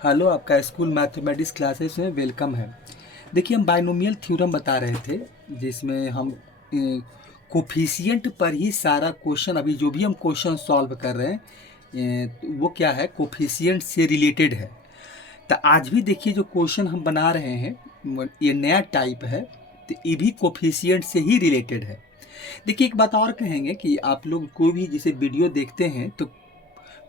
Hello, आपका school mathematics classes में welcome है। देखिए, हम बाइनोमियल थ्योरम बता रहे थे जिसमें हम कोफिशिएंट पर ही सारा क्वेश्चन, अभी जो भी हम क्वेश्चन सॉल्व कर रहे हैं तो वो क्या है, कोफिशिएंट से रिलेटेड है। तो आज भी देखिए जो क्वेश्चन हम बना रहे हैं ये नया टाइप है, तो ये भी कोफिशिएंट से ही रिलेटेड है। देखिए, एक बात और कहेंगे कि आप लोग कोई भी जैसे वीडियो देखते हैं तो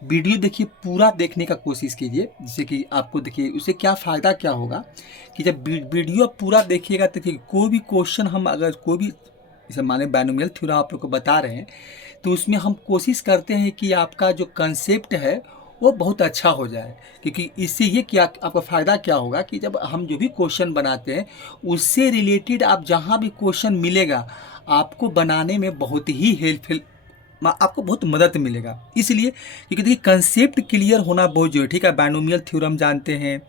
वीडियो देखिए पूरा देखने का कोशिश कीजिए, जिससे कि आपको देखिए उससे क्या फ़ायदा क्या होगा कि जब वीडियो पूरा देखिएगा तो देखिए कोई भी क्वेश्चन हम अगर कोई भी जैसे माने बाइनोमियल थ्योरम आप लोग को बता रहे हैं तो उसमें हम कोशिश करते हैं कि आपका जो कंसेप्ट है वो बहुत अच्छा हो जाए। क्योंकि इससे ये क्या आपका फ़ायदा क्या होगा कि जब हम जो भी क्वेश्चन बनाते हैं उससे रिलेटेड आप जहाँ भी क्वेश्चन मिलेगा आपको बनाने में बहुत ही हेल्पफुल, आपको बहुत मदद मिलेगा। इसलिए क्योंकि देखिए कंसेप्ट क्लियर होना बहुत जरूरी है। ठीक है, बाइनोमियल थ्योरम जानते हैं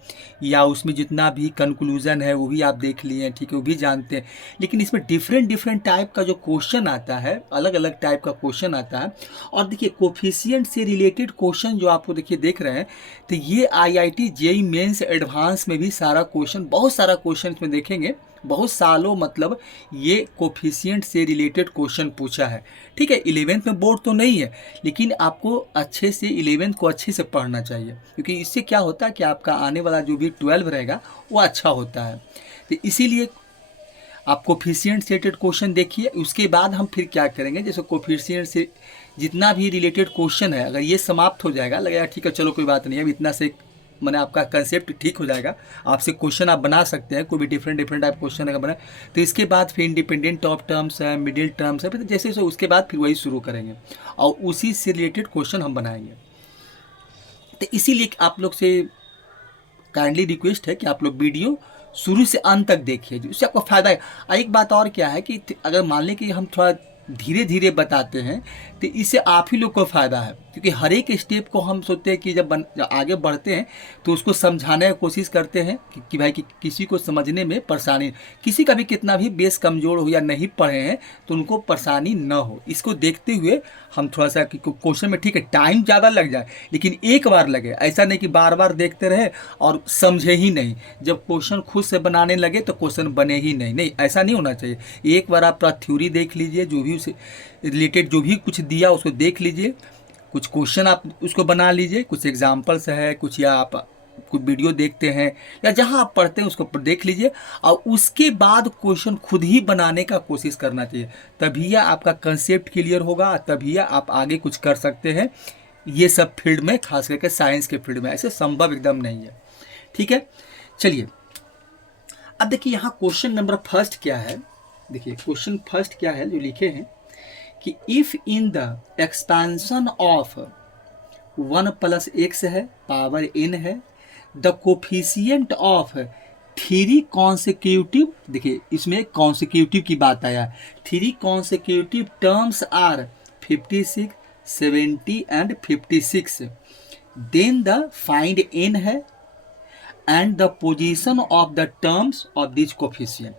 या उसमें जितना भी कंक्लूजन है वो भी आप देख लिए हैं, ठीक है, वो भी जानते हैं। लेकिन इसमें डिफरेंट डिफरेंट टाइप का जो क्वेश्चन आता है, अलग अलग टाइप का क्वेश्चन आता है। और देखिए कोफिशिएंट से रिलेटेड क्वेश्चन जो आपको देखिए देख रहे हैं, तो ये IIT JEE मेंस एडवांस में भी सारा क्वेश्चन, बहुत सारा क्वेश्चन इसमें देखेंगे। बहुत सालों मतलब ये कोफिशिएंट से रिलेटेड क्वेश्चन पूछा है। ठीक है, 11th में बोर्ड तो नहीं है, लेकिन आपको अच्छे से 11th को अच्छे से पढ़ना चाहिए, क्योंकि इससे क्या होता है कि आपका आने वाला जो भी 12 रहेगा वो अच्छा होता है। तो इसीलिए आप कोफिशिएंट से रिलेटेड क्वेश्चन देखिए। उसके बाद हम फिर क्या करेंगे, जैसे कोफिशिएंट से जितना भी रिलेटेड क्वेश्चन है, अगर ये समाप्त हो जाएगा, लगेगा ठीक है चलो कोई बात नहीं है, अब इतना से मैंने आपका कंसेप्ट ठीक हो जाएगा, आपसे क्वेश्चन आप बना सकते हैं, कोई भी डिफरेंट डिफरेंट टाइप क्वेश्चन अगर बनाए तो इसके बाद फिर इंडिपेंडेंट ऑफ टर्म्स है, मिडिल टर्म्स है, फिर जैसे जैसे उसके बाद फिर वही शुरू करेंगे और उसी से रिलेटेड क्वेश्चन हम बनाएंगे। तो इसीलिए आप लोग से काइंडली रिक्वेस्ट है कि आप लोग वीडियो शुरू से अंत तक देखिए, उससे आपको फ़ायदा है। एक बात और क्या है कि अगर मान लें कि हम थोड़ा धीरे धीरे बताते हैं तो इससे आप ही लोग को फ़ायदा है, क्योंकि हर एक स्टेप को हम सोचते हैं कि जब आगे बढ़ते हैं तो उसको समझाने की कोशिश करते हैं कि भाई कि किसी को समझने में परेशानी, किसी का भी कितना भी बेस कमज़ोर हो या नहीं पढ़े हैं तो उनको परेशानी न हो, इसको देखते हुए हम थोड़ा सा क्वेश्चन में, ठीक है टाइम ज़्यादा लग जाए लेकिन एक बार लगे, ऐसा नहीं कि बार बार देखते रहे और समझे ही नहीं, जब क्वेश्चन खुद से बनाने लगे तो क्वेश्चन बने ही नहीं। नहीं, ऐसा नहीं होना चाहिए। एक बार आप पूरा थ्योरी देख लीजिए, जो भी उससे रिलेटेड जो भी कुछ दिया उसको देख लीजिए, कुछ क्वेश्चन आप उसको बना लीजिए, कुछ एग्जाम्पल्स है कुछ, या आप कुछ वीडियो देखते हैं या जहां आप पढ़ते हैं उसको देख लीजिए और उसके बाद क्वेश्चन खुद ही बनाने का कोशिश करना चाहिए। तभी आपका कंसेप्ट क्लियर होगा, तभी आप आगे कुछ कर सकते हैं। ये सब फील्ड में, खास करके साइंस के फील्ड में ऐसे संभव एकदम नहीं है। ठीक है, चलिए अब देखिए यहाँ क्वेश्चन नंबर फर्स्ट क्या है। देखिए क्वेश्चन फर्स्ट क्या है जो लिखे हैं कि if in the expansion of 1 plus x है पावर n है, द कोफिशिएंट ऑफ 3 कॉन्सिक्यूटिव, देखिए इसमें कॉन्सिक्यूटिव की बात आया, 3 consecutive terms are 56, 70 and 56, then the find n है and the position of the terms of this coefficient.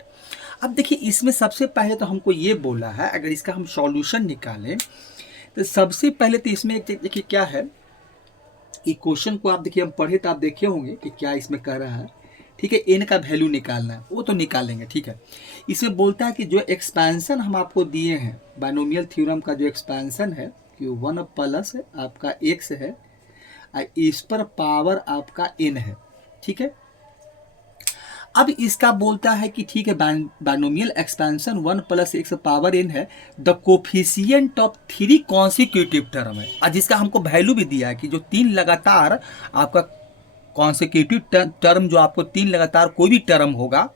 अब देखिए इसमें सबसे पहले तो हमको ये बोला है, अगर इसका हम सॉल्यूशन निकालें तो सबसे पहले तो इसमें एक देखिए क्या है कि क्वेश्चन को आप देखिए हम पढ़े तो आप देखे होंगे कि क्या इसमें कह रहा है। ठीक है, एन का वैल्यू निकालना है, वो तो निकालेंगे। ठीक है, इसमें बोलता है कि जो एक्सपेंशन हम आपको दिए हैं बाइनोमियल थ्योरम का, जो एक्सपेंशन है कि 1 प्लस आपका एक्स है इस पर पावर आपका n है। ठीक है, अब इसका बोलता है कि ठीक है binomial expansion 1 plus x power n है, the coefficient of 3 consecutive term है, और जिसका हमको वैल्यू भी दिया है कि जो 3 लगातार आपका कॉन्सिक्यूटिव टर्म, जो आपको 3 लगातार कोई भी टर्म होगा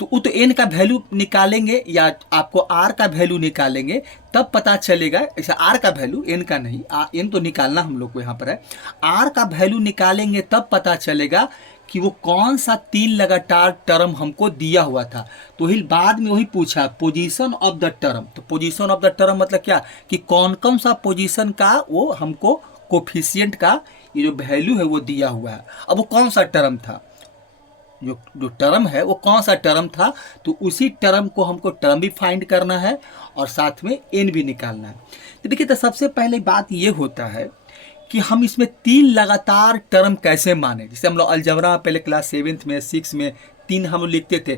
तो वो तो n का वैल्यू निकालेंगे या आपको r का वैल्यू निकालेंगे तब पता चलेगा। ऐसा r का वैल्यू, n का नहीं, n तो निकालना हम लोग को यहाँ पर है, r का वैल्यू निकालेंगे तब पता चलेगा कि वो कौन सा 3 लगातार टर्म हमको दिया हुआ था। तो वही बाद में वही पूछा पोजीशन ऑफ द टर्म, तो पोजीशन ऑफ द टर्म मतलब क्या कि कौन कौन सा पोजीशन का वो हमको कोफिशिएंट का ये जो वैल्यू है वो दिया हुआ है। अब वो कौन सा टर्म था, जो टर्म है वो कौन सा टर्म था, तो उसी टर्म को हमको टर्म भी फाइंड करना है और साथ में n भी निकालना है। तो देखिए तो सबसे पहले बात ये होता है कि हम इसमें 3 लगातार टर्म कैसे माने। जैसे हम लोग अलजबरा पहले क्लास 7th में 6 में 3 हम लिखते थे,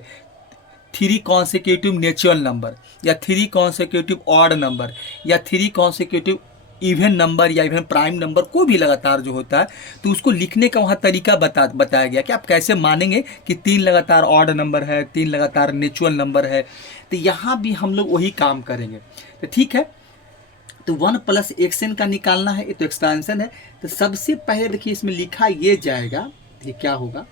3 कॉन्सेक्यूटिव नेचुरल नंबर या 3 कॉन्सेक्यूटिव ऑड नंबर या 3 कॉन्सेक्यूटिव इवन नंबर या इवन प्राइम नंबर, कोई भी लगातार जो होता है, तो उसको लिखने का वहाँ तरीका बताया गया कि आप कैसे मानेंगे कि 3 लगातार ऑड नंबर है, 3 लगातार नेचुरल नंबर है। तो यहाँ भी हम लोग वही काम करेंगे। तो ठीक है, तो 1 प्लस एक्सन का निकालना है, ये तो एक्सपेंशन है। तो सबसे पहले देखिए इसमें लिखा ये जाएगा, ये क्या होगा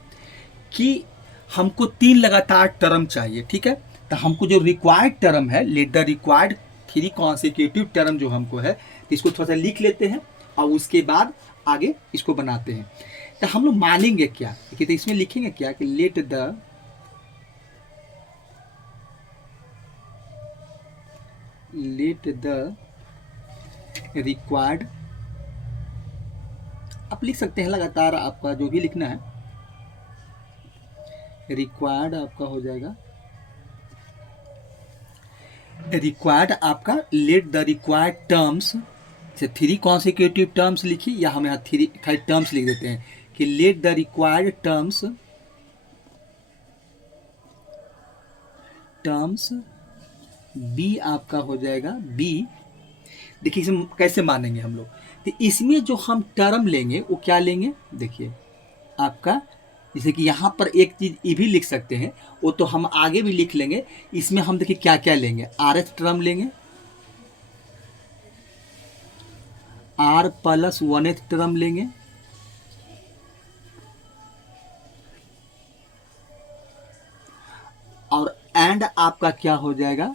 कि हमको 3 लगातार टर्म चाहिए। ठीक है, तो हमको जो रिक्वायर्ड टर्म है, late the required 3 consecutive term जो हमको है, तो इसको थोड़ा सा लिख लेते हैं और उसके बाद आगे इसको बनाते हैं। तो हम लोग मानेंगे क्या, तो इसमें लिखेंगे क्या कि लेट द रिक्वायर्ड, आप लिख सकते हैं लगातार, आपका जो भी लिखना है, रिक्वायर्ड आपका हो जाएगा, रिक्वायर्ड आपका लेट द रिक्वायर्ड टर्म्स, से 3 कॉन्सेक्यूटिव टर्म्स लिखिए, या हम यहाँ 3 खाली टर्म्स लिख देते हैं कि let the required terms be आपका हो जाएगा बी। देखिए इसे कैसे मानेंगे हम लोग, तो इसमें जो हम टर्म लेंगे वो क्या लेंगे, देखिए आपका, जैसे कि यहाँ पर एक चीज़ ये भी लिख सकते हैं, वो तो हम आगे भी लिख लेंगे। इसमें हम देखिए क्या क्या लेंगे, RH टर्म लेंगे, R प्लस 1th टर्म लेंगे, और एंड आपका क्या हो जाएगा,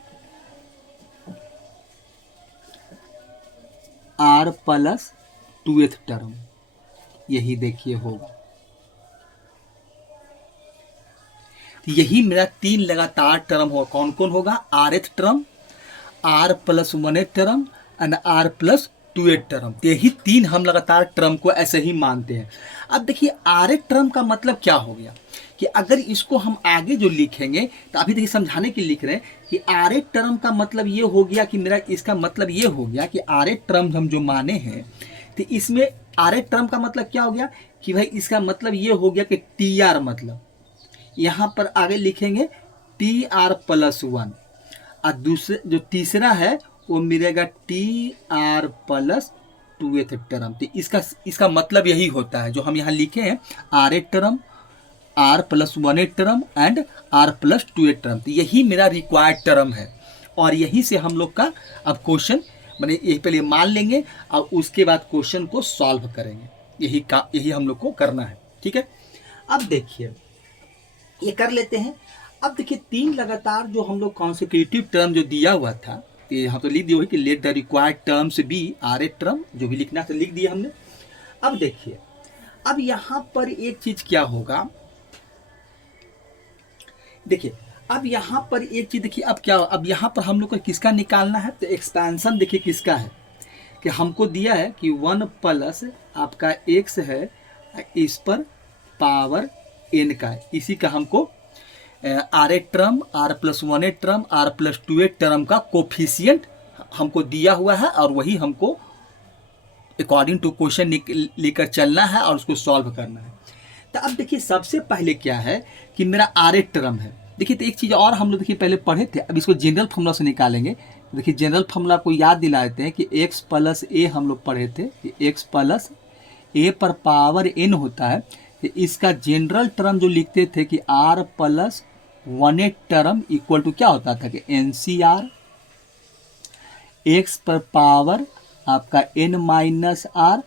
R प्लस 2th टर्म, यही देखिए होगा। यही मेरा 3 लगातार टर्म होगा। कौन कौन होगा, RH term, R plus 1th term and R plus 2th term. यही 3 हम लगातार टर्म को ऐसे ही मानते हैं। अब देखिए RH टर्म का मतलब क्या हो गया कि अगर इसको हम आगे जो लिखेंगे, तो अभी देखिए समझाने के लिए लिख रहे हैं कि RH टर्म का मतलब ये हो गया कि मेरा इसका मतलब ये हो गया कि RH टर्म हम जो माने हैं, तो इसमें RH टर्म का मतलब क्या हो गया कि भाई इसका मतलब ये हो गया कि TR, मतलब यहाँ पर आगे लिखेंगे TR प्लस 1, और दूसरे जो तीसरा है वो मिलेगा TR प्लस 2th टर्म। तो इसका मतलब यही होता है जो हम यहाँ लिखे हैं, RH term, R plus 1th term and R plus 2th term. तो यही मेरा रिक्वायर्ड टर्म है, और यही से हम लोग का अब क्वेश्चन मैंने यही पहले मान लेंगे और उसके बाद क्वेश्चन को सॉल्व करेंगे। यही हम लोग को करना है। ठीक है, अब देखिए ये कर लेते हैं। अब देखिए 3 लगातार जो हम लोग कॉन्सेक्यूटिव टर्म जो दिया हुआ था, तो यहाँ तो लिख दिया हुआ कि let the required terms be RH term, जो भी लिखना था लिख दिया हमने। अब देखिए, अब यहाँ पर एक चीज क्या होगा, देखिए अब यहाँ पर एक चीज देखिए, अब क्या, अब यहाँ पर हम लोग को किसका निकालना है, तो एक्सपेंशन देखिए किसका है, कि हमको दिया है कि 1 प्लस आपका x है, इस पर पावर n का है, इसी का हमको RH term, R plus 1th term, R plus 2th term का कोफिशिएंट हमको दिया हुआ है, और वही हमको अकॉर्डिंग टू क्वेश्चन लेकर चलना है और उसको सॉल्व करना है। तो अब देखिए सबसे पहले क्या है कि मेरा RH टर्म है। देखिए तो एक चीज़ और हम लोग देखिए पहले पढ़े थे, अब इसको जनरल फॉर्मूला से निकालेंगे। देखिए जनरल फॉर्मूला को याद दिला देते हैं कि x प्लस a हम लोग पढ़े थे कि x प्लस a पर पावर n होता है। तो इसका जनरल टर्म जो लिखते थे कि R plus 1th term equal to क्या होता था कि NCR, x पर पावर आपका n माइनस r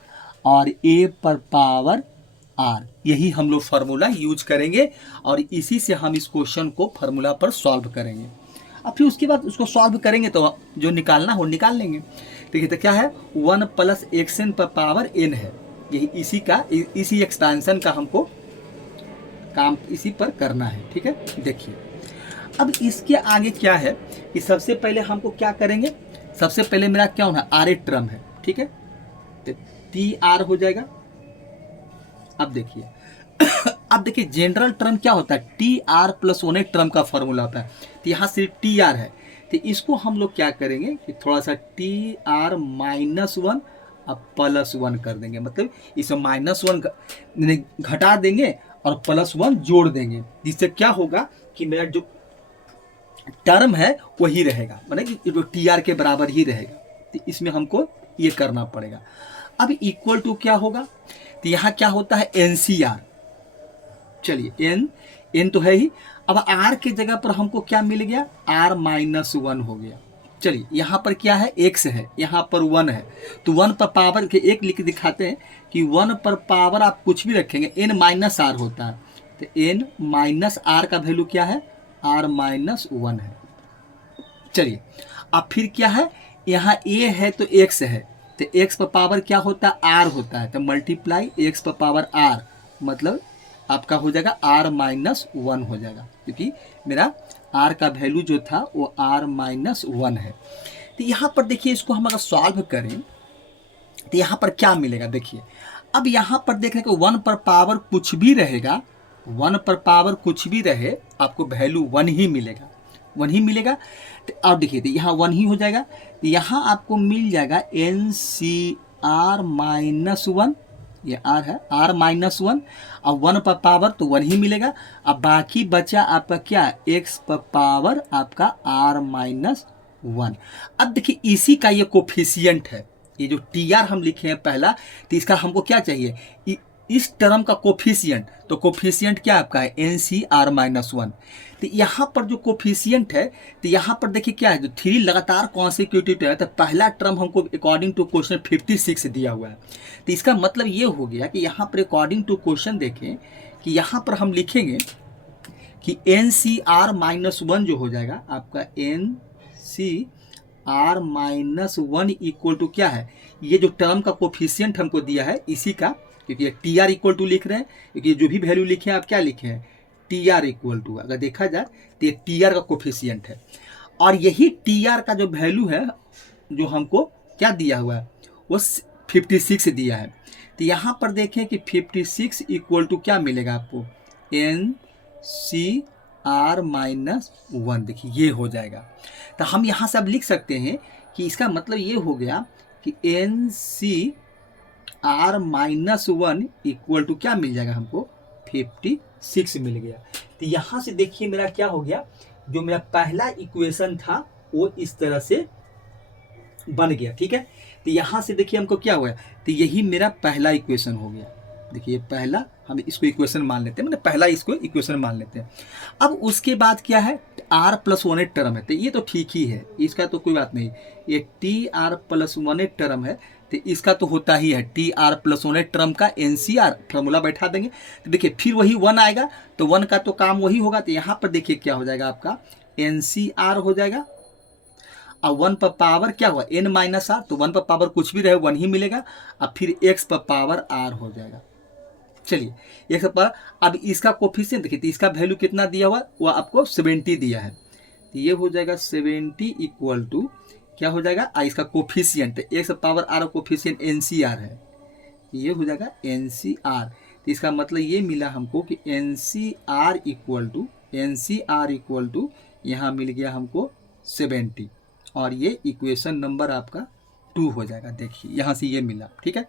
और a पर पावर r, यही हम लोग फार्मूला यूज करेंगे और इसी से हम इस क्वेश्चन को फार्मूला पर सॉल्व करेंगे। अब फिर उसके बाद उसको सॉल्व करेंगे तो जो निकालना हो निकाल लेंगे। देखिए तो क्या है, 1 प्लस xn पर पावर n है, यही इसी एक्सपेंशन का हमको काम इसी पर करना है। ठीक है, देखिए अब इसके आगे क्या है कि सबसे पहले हमको क्या करेंगे, सबसे पहले मेरा क्या होना, RH टर्म है। ठीक है, तो TR हो जाएगा। अब देखिए जनरल टर्म क्या होता है, TR प्लस 1th टर्म का फॉर्मूला होता है, तो यहाँ सिर्फ TR है, तो इसको हम लोग क्या करेंगे कि थोड़ा सा TR माइनस 1 अब +1 कर देंगे, मतलब इसमें -1 घटा देंगे और +1 जोड़ देंगे, जिससे क्या होगा कि मेरा जो टर्म है वही रहेगा, मतलब कि जो TR के बराबर ही रहेगा। तो इसमें हमको ये करना पड़ेगा। अब इक्वल टू क्या होगा, तो यहाँ क्या होता है NCR, चलिए n तो है ही, अब r के जगह पर हमको क्या मिल गया, r-1 हो गया। चलिए यहाँ पर क्या है, x है, यहाँ पर 1 है, तो 1 पर पावर के एक लिख दिखाते हैं कि 1 पर पावर आप कुछ भी रखेंगे n-r होता है, तो n-r का वैल्यू क्या है, r-1 है। चलिए अब फिर क्या है, यहाँ a है तो x है, तो x पर पावर क्या होता है, r होता है, तो मल्टीप्लाई x पर पावर r, मतलब आपका हो जाएगा r-1 हो जाएगा, क्योंकि मेरा r का वैल्यू जो था वो r-1 है। तो यहाँ पर देखिए, इसको हम अगर सॉल्व करें तो यहाँ पर क्या मिलेगा, देखिए अब यहाँ पर देखें कि 1 पर पावर कुछ भी रहेगा, 1 पर पावर कुछ भी रहे आपको वैल्यू 1 ही मिलेगा, 1 ही मिलेगा। तो अब देखिए, तो यहाँ 1 ही हो जाएगा, तो यहाँ आपको मिल जाएगा NCR-1, ये r है, r-1, अब 1 पर पावर तो 1 ही मिलेगा। अब बाकी बचा आपका क्या, x पर पावर आपका r-1। अब देखिए इसी का ये कोफिशिएंट है, ये जो TR हम लिखे हैं पहला, तो इसका हमको क्या चाहिए, इस टर्म का कोफिशिएंट, तो कोफिशिएंट क्या आपका है NCR-1। तो यहाँ पर जो कोफिशिएंट है, तो यहाँ पर देखिए क्या है, जो 3 लगातार कॉन्सिक्यूटिव है, तो पहला टर्म हमको अकॉर्डिंग टू क्वेश्चन 56 दिया हुआ है। तो इसका मतलब ये हो गया कि यहाँ पर अकॉर्डिंग टू क्वेश्चन देखें कि यहाँ पर हम लिखेंगे कि NCR-1 जो हो जाएगा आपका NCR-1 इक्वल टू क्या है, ये जो टर्म का कोफिशिएंट हमको दिया है इसी का, क्योंकि TR इक्वल टू लिख रहे हैं, क्योंकि जो भी वैल्यू लिखे हैं आप क्या लिखे हैं, TR इक्वल टू, अगर देखा जाए तो ये TR का कोफिशिएंट है, और यही TR का जो वैल्यू है जो हमको क्या दिया हुआ है, वो 56 दिया है। तो यहाँ पर देखें कि 56 इक्वल टू क्या मिलेगा आपको, NCR-1, देखिए ये हो जाएगा। तो हम यहाँ से अब लिख सकते हैं कि इसका मतलब ये हो गया कि NCR-1 इक्वल टू क्या मिल जाएगा हमको, 56 मिल गया। तो यहाँ से देखिए मेरा क्या हो गया, जो मेरा पहला इक्वेशन था वो इस तरह से बन गया, ठीक है। तो यहाँ से देखिए हमको क्या हुआ, तो यही मेरा पहला इक्वेशन हो गया। देखिए पहला हम इसको इक्वेशन मान लेते हैं, मतलब पहला इसको इक्वेशन मान लेते हैं। अब उसके बाद क्या है, r+1 टर्म है, तो ये तो ठीक ही है, इसका तो कोई बात नहीं, ये TR+1 टर्म है, तो इसका तो होता ही है, TR+1 टर्म का NCR फार्मूला बैठा देंगे, तो देखिए फिर वही 1 आएगा, तो 1 का तो काम वही होगा। तो यहाँ पर देखिए क्या हो जाएगा, आपका NCR हो जाएगा, अब 1 पर पावर क्या हुआ, n-r, तो 1 पर पावर कुछ भी रहे 1 ही मिलेगा, अब फिर x पर पावर r हो जाएगा। चलिए x पर पावर, अब इसका कोफिशिएंट देखिए, तो इसका वैल्यू कितना दिया हुआ, वो आपको 70 दिया है, तो ये हो जाएगा 70 इक्वल टू क्या हो जाएगा, इसका coefficient x power r coefficient NCR है, ये हो जाएगा NCR। तो इसका मतलब ये मिला हमको कि NCR इक्वल टू यहाँ मिल गया हमको 70, और ये इक्वेशन नंबर आपका 2 हो जाएगा। देखिए यहाँ से ये मिला, ठीक है।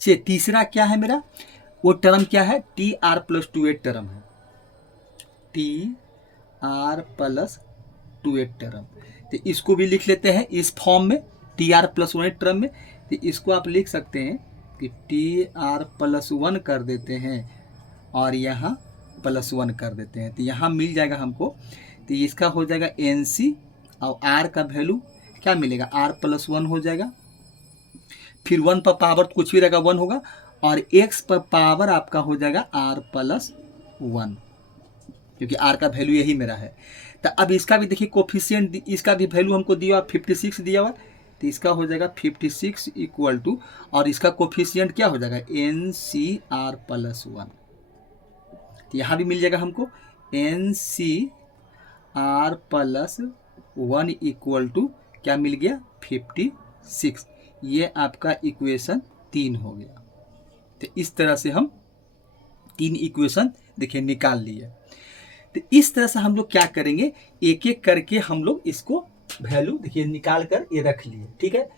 चलिए तीसरा क्या है मेरा, वो टर्म क्या है, TR+2 टर्म है, TR+2 टर्म। तो इसको भी लिख लेते हैं इस फॉर्म में, TR+1 टर्म में। तो इसको आप लिख सकते हैं कि TR+1 कर देते हैं और यहाँ +1 कर देते हैं, तो यहाँ मिल जाएगा हमको। तो इसका हो जाएगा NC, और R का वैल्यू क्या मिलेगा, R+1 हो जाएगा, फिर 1 पर पावर कुछ भी रहेगा 1 होगा, और x पर पावर आपका हो जाएगा R+1, क्योंकि R का वैल्यू यही मेरा है। तो अब इसका भी देखिए कोफिशिएंट, इसका भी वैल्यू हमको दिया हुआ 56 दिया हुआ, तो इसका हो जाएगा 56 इक्वल टू, और इसका कोफिशिएंट क्या हो जाएगा NCR+1। तो यहाँ भी मिल जाएगा हमको NCR+1 इक्वल टू क्या मिल गया 56। ये आपका इक्वेशन 3 हो गया। तो इस तरह से हम 3 इक्वेशन देखिए निकाल लिए। तो इस तरह से हम लोग क्या करेंगे, एक एक करके हम लोग इसको वैल्यू देखिए निकाल कर ये रख लिए, ठीक है।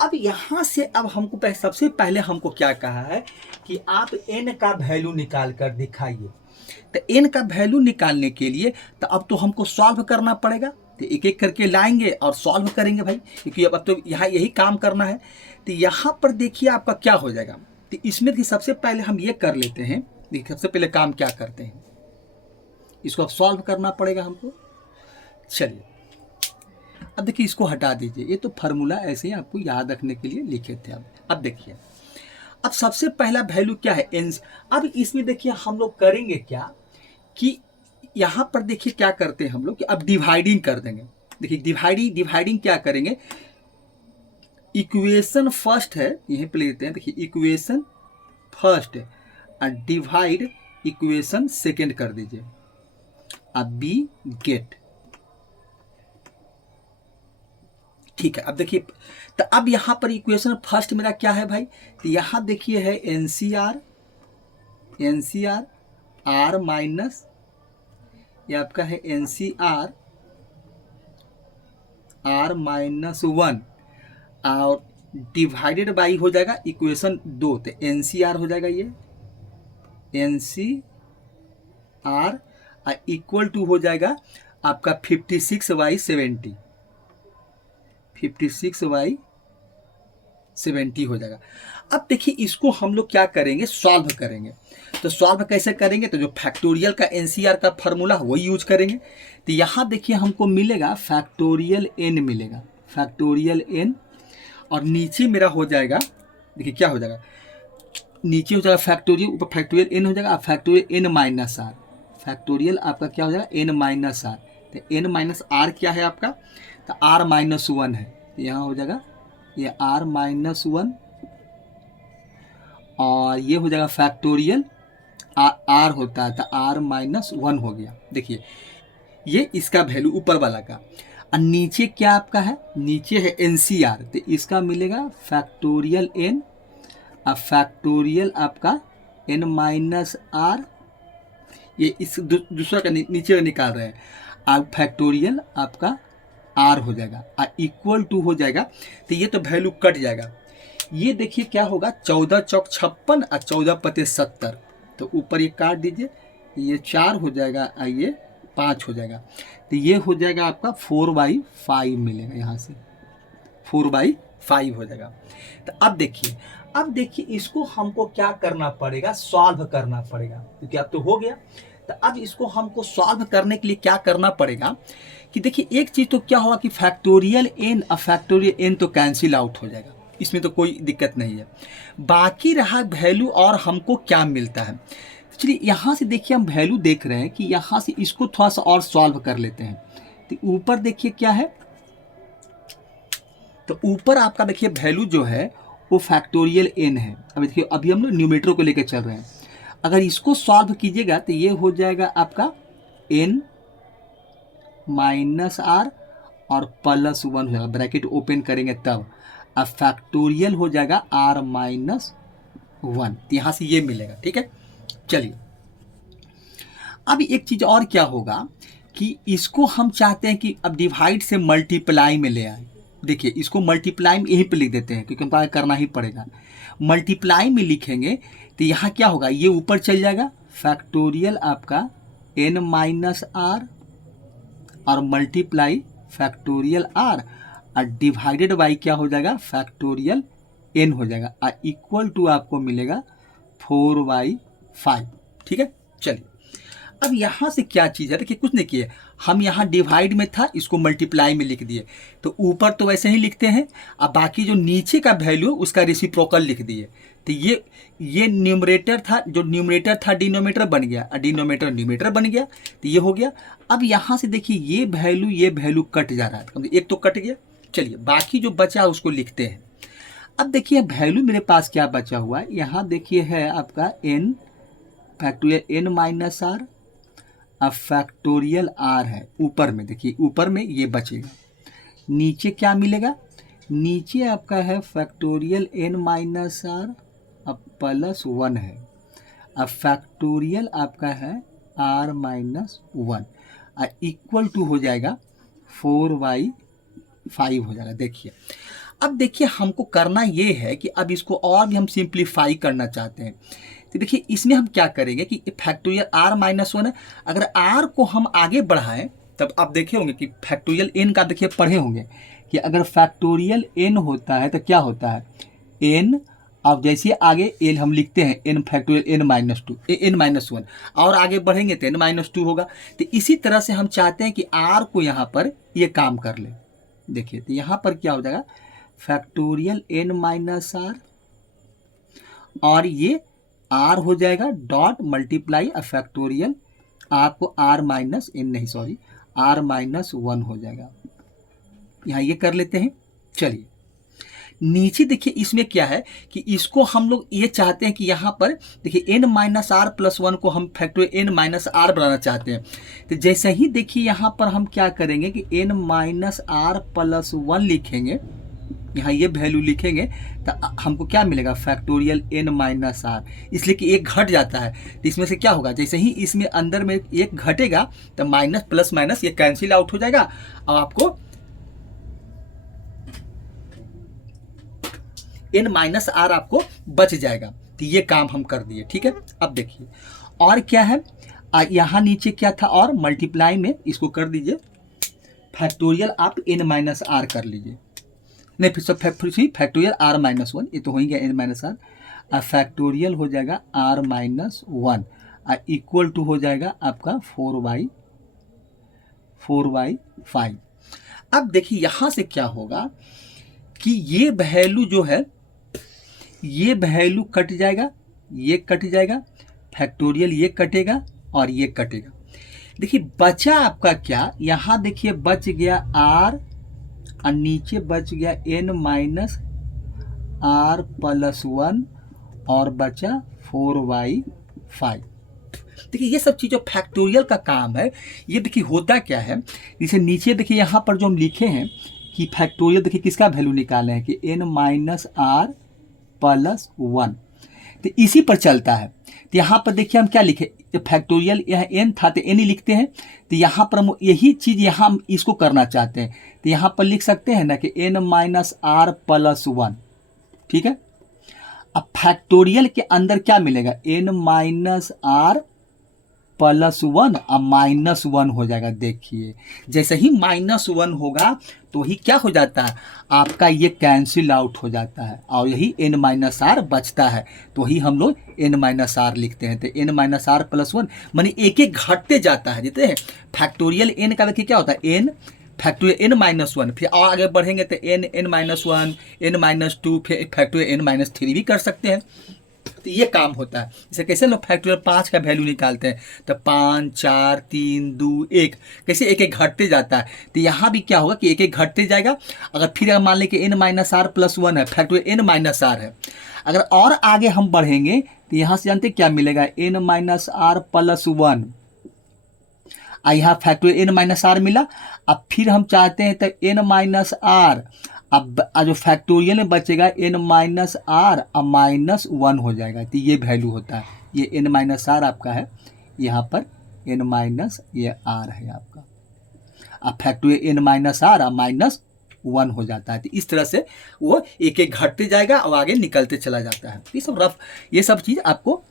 अब यहाँ से अब हमको सबसे पहले हमको क्या कहा है कि आप n का वैल्यू निकाल कर दिखाइए। तो n का वैल्यू निकालने के लिए तो अब तो हमको सॉल्व करना पड़ेगा। तो एक एक करके लाएंगे और सॉल्व करेंगे भाई, क्योंकि अब तो यहाँ यही काम करना है। तो यहाँ पर देखिए आपका क्या हो जाएगा। तो इसमें कि सबसे पहले हम ये कर लेते हैं। देखिए सबसे पहले काम क्या करते हैं, इसको अब सॉल्व करना पड़ेगा हमको। चलिए अब देखिए इसको हटा दीजिए, ये तो फार्मूला ऐसे ही आपको याद रखने के लिए लिखे थे। अब देखिए अब सबसे पहला वैल्यू क्या है एन। अब इसमें देखिए हम लोग करेंगे क्या कि यहाँ पर देखिए क्या करते हैं हम लोग कि अब डिवाइडिंग कर देंगे। देखिए डिवाइडिंग क्या करेंगे, इक्वेशन फर्स्ट है यहीं पे लेते हैं। देखिए इक्वेशन फर्स्ट और डिवाइड इक्वेशन सेकेंड कर दीजिए। अब बी गेट, ठीक है। अब देखिए तो अब यहाँ पर इक्वेशन फर्स्ट मेरा क्या है भाई, तो यहाँ देखिए है एनसीआर आर माइनस, ये आपका है एनसीआर आर -1 और डिवाइडेड बाई हो जाएगा इक्वेशन 2। तो एनसीआर हो जाएगा ये एनसीआर इक्वल टू हो जाएगा आपका 56/70, 56/70 हो जाएगा। अब देखिए इसको हम लोग क्या करेंगे, सॉल्व करेंगे। तो सॉल्व कैसे करेंगे, तो जो फैक्टोरियल का एनसीआर का फार्मूला वही यूज करेंगे। तो यहाँ देखिए हमको मिलेगा फैक्टोरियल एन मिलेगा, फैक्टोरियल एन, और नीचे मेरा हो जाएगा, देखिए क्या हो जाएगा, नीचे हो जाएगा फैक्टोरियल, ऊपर फैक्टोरियल एन हो जाएगा, factorial n minus r, factorial आपका क्या हो जाएगा एन माइनस आर। तो एन माइनस आर क्या है आपका, तो आर -1 है, यहाँ हो जाएगा ये आर -1 और ये हो जाएगा फैक्टोरियल आर होता है तो आर -1 हो गया। देखिए ये इसका वैल्यू ऊपर वाला का, और नीचे क्या आपका है, नीचे है एनसीआर, तो इसका मिलेगा फैक्टोरियल एन और फैक्टोरियल आपका एन -आर, ये इस दूसरा का नीचे का निकाल रहे हैं, अब फैक्टोरियल आपका आर हो जाएगा और इक्वल टू हो जाएगा। तो ये तो वैल्यू कट जाएगा। ये देखिए क्या होगा, 14 चौक 56 और 14 पते 70, तो ऊपर ये काट दीजिए, ये 4 हो जाएगा और ये 5 हो जाएगा। तो ये हो जाएगा आपका 4/5 मिलेगा, यहाँ से 4/5 हो जाएगा। तो अब देखिए इसको हमको क्या करना पड़ेगा, सॉल्व करना पड़ेगा, क्योंकि अब तो हो गया। तो अब इसको हमको सॉल्व करने के लिए क्या करना पड़ेगा कि देखिए एक चीज़ तो क्या होगा कि फैक्टोरियल एन और फैक्टोरियल एन तो कैंसिल आउट हो जाएगा, इसमें तो कोई दिक्कत नहीं है। बाकी रहा वैल्यू और हमको क्या मिलता है। चलिए यहाँ से देखिए हम वैल्यू देख रहे हैं कि यहाँ से इसको थोड़ा सा और सॉल्व कर लेते हैं। तो ऊपर देखिए क्या है, तो ऊपर आपका देखिए वैल्यू जो है वो फैक्टोरियल एन है। अभी देखिए अभी हम लोग न्यूमेटर को लेकर चल रहे हैं, अगर इसको सॉल्व कीजिएगा तो ये हो जाएगा आपका एन -आर और +1 हो जाएगा, ब्रैकेट ओपन करेंगे तब, अब फैक्टोरियल हो जाएगा आर -1। यहाँ से ये मिलेगा, ठीक है। चलिए अब एक चीज़ और क्या होगा कि इसको हम चाहते हैं कि अब डिवाइड से मल्टीप्लाई में ले आए। देखिए इसको मल्टीप्लाई में यहीं पे लिख देते हैं, क्योंकि हमको करना ही पड़ेगा। मल्टीप्लाई में लिखेंगे तो यहाँ क्या होगा, ये ऊपर चल जाएगा फैक्टोरियल आपका n -आर और मल्टीप्लाई फैक्टोरियल आर और डिवाइडेड बाई क्या हो जाएगा, फैक्टोरियल n हो जाएगा और इक्वल टू आपको मिलेगा 4/5, ठीक है। चलिए अब यहाँ से क्या चीज़ है, देखिए कुछ नहीं किए हम, यहाँ डिवाइड में था इसको मल्टीप्लाई में लिख दिए, तो ऊपर तो वैसे ही लिखते हैं, अब बाकी जो नीचे का वैल्यू उसका रेसिप्रोकल लिख दिए। तो ये न्यूमरेटर था, जो न्यूमरेटर था डिनोमिनेटर बन गया और डिनोमिनेटर न्यूमरेटर बन गया, तो ये हो गया। अब यहाँ से देखिए ये वैल्यू कट जा रहा है, तो एक तो कट गया। चलिए बाकी जो बचा उसको लिखते हैं। अब देखिए वैल्यू मेरे पास क्या बचा हुआ है, यहाँ देखिए है आपका n फैक्टोरियल n -आर, अब फैक्टोरियल आर है ऊपर में, देखिए ऊपर में ये बचेगा। नीचे क्या मिलेगा, नीचे आपका है फैक्टोरियल n -आर अब +1 है, अब फैक्टोरियल आपका है r -1 और इक्वल टू हो जाएगा 4/5 हो जाएगा। देखिए अब देखिए हमको करना ये है कि अब इसको और भी हम सिंप्लीफाई करना चाहते हैं। तो देखिए इसमें हम क्या करेंगे कि फैक्टोरियल आर माइनस वन है, अगर आर को हम आगे बढ़ाएं तब आप देखे होंगे कि फैक्टोरियल एन का देखिए पढ़े होंगे कि अगर फैक्टोरियल एन होता है तो क्या होता है एन। अब जैसे आगे एन हम लिखते हैं n factorial n minus two n minus one, और आगे बढ़ेंगे तो एन माइनस टू होगा। तो इसी तरह से हम चाहते हैं कि आर को यहाँ पर ये काम कर ले। देखिए तो यहाँ पर क्या हो जाएगा फैक्टोरियल एन माइनस आर, और ये आर हो जाएगा डॉट मल्टीप्लाई फैक्टोरियल, आपको आर माइनस एन नहीं सॉरी आर माइनस वन हो जाएगा। यहाँ ये कर लेते हैं। चलिए नीचे देखिए इसमें क्या है कि इसको हम लोग ये चाहते हैं कि यहाँ पर देखिए n minus r plus one को हम फैक्टोरियल एन माइनस आर बनाना चाहते हैं। तो जैसे ही देखिए यहाँ पर हम क्या करेंगे कि n minus r plus one लिखेंगे, यहाँ ये वैल्यू लिखेंगे तो हमको क्या मिलेगा फैक्टोरियल एन माइनस आर, इसलिए कि एक घट जाता है। तो इसमें से क्या होगा जैसे ही इसमें अंदर में एक घटेगा तो माइनस प्लस माइनस ये कैंसिल आउट हो जाएगा और आपको एन माइनस आर आपको बच जाएगा। तो ये काम हम कर दिए, ठीक है। अब देखिए और क्या है, यहाँ नीचे क्या था और मल्टीप्लाई में इसको कर दीजिए फैक्टोरियल आप एन माइनस आर कर लीजिए, नहीं फिर फैक्टोरियल आर माइनस वन, ये तो हो ही गया एन माइनस आर, फैक्टोरियल हो जाएगा r minus one equal to हो जाएगा आपका 4/5। अब देखिए यहाँ से क्या होगा कि ये वैल्यू जो है ये वैल्यू कट जाएगा, ये कट जाएगा, फैक्टोरियल ये कटेगा और ये कटेगा। देखिए बचा आपका क्या, यहाँ देखिए बच गया आर और नीचे बच गया n minus r plus one और बचा 4/5। देखिए ये सब चीज़ों फैक्टोरियल का काम है। ये देखिए होता क्या है, जैसे नीचे देखिए यहाँ पर जो हम लिखे हैं कि फैक्टोरियल देखिए किसका वैल्यू निकाले हैं कि n minus r plus one, तो इसी पर चलता है। तो यहाँ पर देखिए हम क्या लिखे फैक्टोरियल, यह एन था तो एन ही लिखते हैं। तो यहाँ पर हम यही चीज़ यहाँ हम इसको करना चाहते हैं, तो यहाँ पर लिख सकते हैं ना कि n minus r plus one, ठीक है। अब फैक्टोरियल के अंदर क्या मिलेगा n minus r plus one और माइनस वन हो जाएगा। देखिए जैसे ही माइनस वन होगा तो ही क्या हो जाता है आपका ये कैंसिल आउट हो जाता है और यही एन माइनस आर बचता है, तो ही हम लोग एन माइनस आर लिखते हैं। तो n minus r plus one मानी एक एक घटते जाता है, देते हैं फैक्टोरियल एन का देखिए क्या होता है n factorial n minus one, फिर और आगे बढ़ेंगे तो n minus one n minus two, फिर फैक्टोरियल एन माइनस थ्री भी कर सकते हैं। तो ये काम होता है। जैसे कैसे लोग फैक्टोरियल 5 का वैल्यू निकालते हैं तो 5 4 3 2 1 कैसे एक एक घटते जाता है। तो यहाँ भी क्या होगा कि एक एक घटते जाएगा। अगर फिर अगर मान लें कि n minus r plus one है, फैक्टोरियल एन माइनस आर है, अगर और आगे हम बढ़ेंगे तो यहाँ से जानते क्या मिलेगा n minus r plus one, यहाँ फैक्टोरियल एन माइनस आर मिला। अब फिर हम चाहते हैं तो एन माइनस आर, अब जो फैक्टोरियल में बचेगा एन माइनस आर और माइनस वन हो जाएगा। तो ये वैल्यू होता है, ये एन माइनस आर आपका है, यहाँ पर एन माइनस ये आर है आपका, अब फैक्टोरियल एन माइनस आर और माइनस वन हो जाता है। तो इस तरह से वो एक एक घटते जाएगा और आगे निकलते चला जाता है। ये सब चीज़ आपको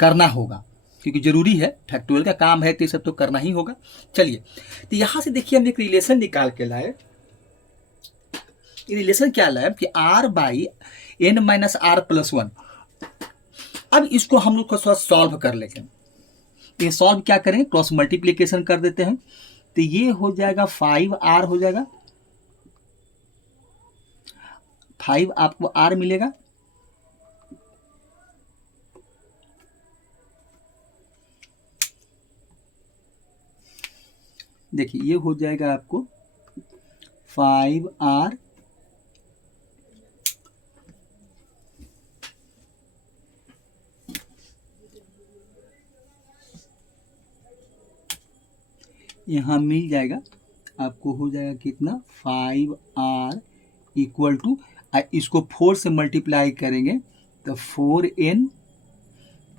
करना होगा क्योंकि ज़रूरी है, फैक्टोरियल का काम है तो ये सब तो करना ही होगा। चलिए तो यहाँ से देखिए हम एक रिलेशन निकाल के लाए। ये रिलेशन क्या लाए कि r by n minus r plus one. अब इसको हम लोग थोड़ा सॉल्व कर लेंगे। ये सॉल्व क्या करेंगे क्रॉस मल्टीप्लिकेशन कर देते हैं, तो ये हो जाएगा 5r हो जाएगा, 5 आपको r मिलेगा, देखिए ये हो जाएगा आपको 5r यहाँ मिल जाएगा आपको, हो जाएगा कितना 5r इक्वल टू, इसको 4 से मल्टीप्लाई करेंगे तो 4n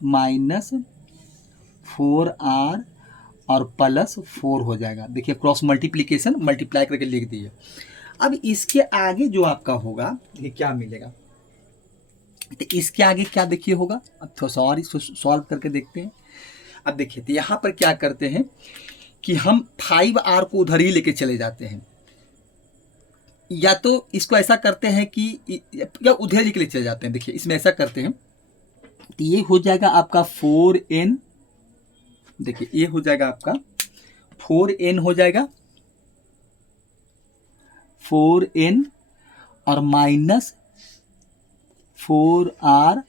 माइनस 4r और प्लस 4 हो जाएगा। देखिए क्रॉस मल्टीप्लिकेशन मल्टीप्लाई करके लिख दिए। अब इसके आगे जो आपका होगा ये क्या मिलेगा, तो इसके आगे क्या देखिए होगा। अब थोड़ा सा और इसको सॉल्व करके देखते हैं। अब देखिए तो यहाँ पर क्या करते हैं कि हम 5r को उधर ही लेके चले जाते हैं, या तो इसको ऐसा करते हैं कि या उधर ही के लिए चले जाते हैं। देखिए इसमें ऐसा करते हैं तो ये हो जाएगा आपका 4n, देखिए ये हो जाएगा आपका 4n हो जाएगा 4n और माइनस 4r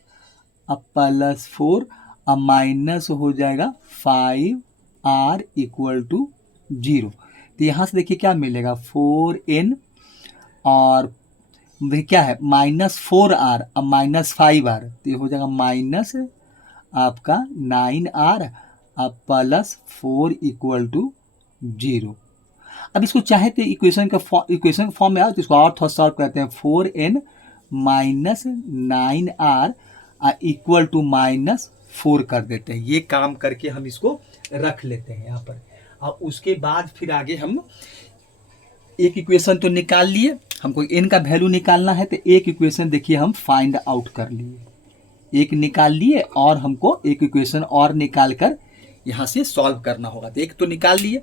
अब प्लस 4 अब माइनस हो जाएगा 5r इक्वल टू 0। तो यहाँ से देखिए क्या मिलेगा 4n और क्या है माइनस 4r अब माइनस 5r, तो ये हो जाएगा माइनस आपका 9r अब प्लस 4 इक्वल टू 0। अब इसको चाहे तो इक्वेशन का फॉर्म में आओ तो इसको और थोड़ा सॉल्व करते हैं। 4n minus 9r equal to minus 4 कर देते हैं। ये काम करके हम इसको रख लेते हैं यहाँ पर, और उसके बाद फिर आगे हम एक इक्वेशन तो निकाल लिए, हमको n का वैल्यू निकालना है, तो एक इक्वेशन देखिए हम फाइंड आउट कर लिए, एक निकाल लिए और हमको एक इक्वेशन और निकाल कर यहाँ से सॉल्व करना होगा। तो एक तो निकाल लिए,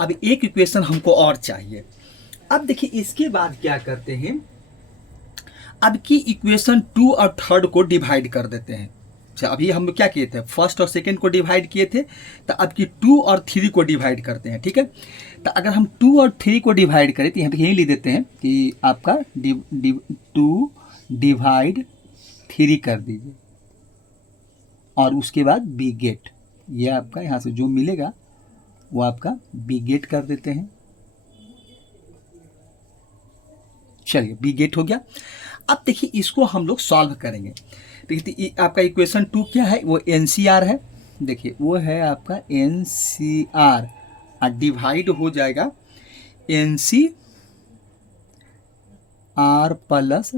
अब एक इक्वेशन हमको और चाहिए। अब देखिए इसके बाद क्या करते हैं, अब की इक्वेशन 2 और 3 को डिवाइड कर देते हैं। अच्छा अभी हम क्या किए थे, फर्स्ट और सेकंड को डिवाइड किए थे, तो अब की 2 और 3 को डिवाइड करते हैं। ठीक है, तो अगर हम 2 और 3 को डिवाइड करें तो यहाँ पे यही लिख देते हैं कि आपका 2 डिवाइड 3 कर दीजिए और उसके बाद बी गेट, ये आपका यहाँ से जो मिलेगा वो आपका बी गेट कर देते हैं। चलिए बी गेट हो गया। अब देखिए इसको हम लोग सॉल्व करेंगे। देखिए आपका इक्वेशन 2 क्या है, वो NCR है, देखिए वो है आपका NCR और डिवाइड हो जाएगा NCR प्लस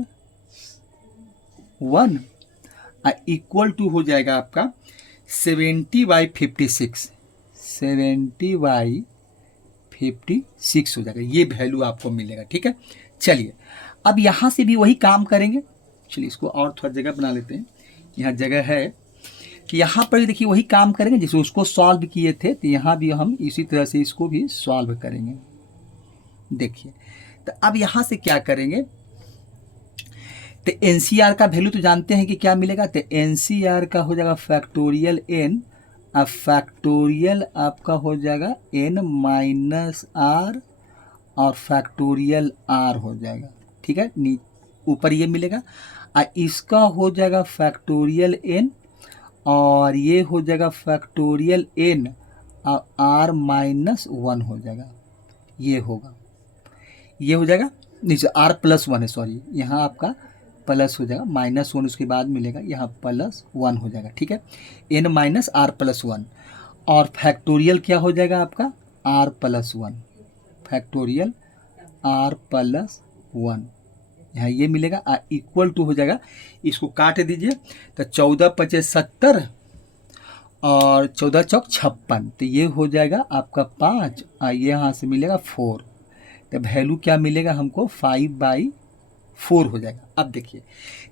1 इक्वल टू हो जाएगा आपका 70/56, 70/56 हो जाएगा, ये वैल्यू आपको मिलेगा। ठीक है, चलिए अब यहाँ से भी वही काम करेंगे। चलिए इसको और थोड़ा जगह बना लेते हैं, यहाँ जगह है कि यहाँ पर देखिए वही काम करेंगे जैसे उसको सॉल्व किए थे, तो यहाँ भी हम इसी तरह से इसको भी सॉल्व करेंगे। देखिए तो अब यहाँ से क्या करेंगे, तो NCR का वैल्यू तो जानते हैं कि क्या मिलेगा, तो NCR का हो जाएगा फैक्टोरियल n, अब फैक्टोरियल आपका हो जाएगा n माइनस r और फैक्टोरियल r हो जाएगा। ठीक है, ऊपर ये मिलेगा और इसका हो जाएगा फैक्टोरियल n और ये हो जाएगा फैक्टोरियल n और r माइनस 1 हो जाएगा, ये होगा, ये हो जाएगा नीचे r प्लस 1 है, सॉरी यहाँ आपका प्लस हो जाएगा, माइनस 1 उसके बाद मिलेगा, यहाँ प्लस 1 हो जाएगा। ठीक है, n माइनस r प्लस 1 और फैक्टोरियल क्या हो जाएगा आपका r plus 1, factorial r plus 1 यहाँ ये मिलेगा इक्वल टू हो जाएगा, इसको काट दीजिए तो 14×5 = 70 और 14×4 = 56, तो ये हो जाएगा आपका 5 और ये यहाँ से मिलेगा 4, तो वैल्यू क्या मिलेगा हमको 5/4 हो जाएगा। अब देखिए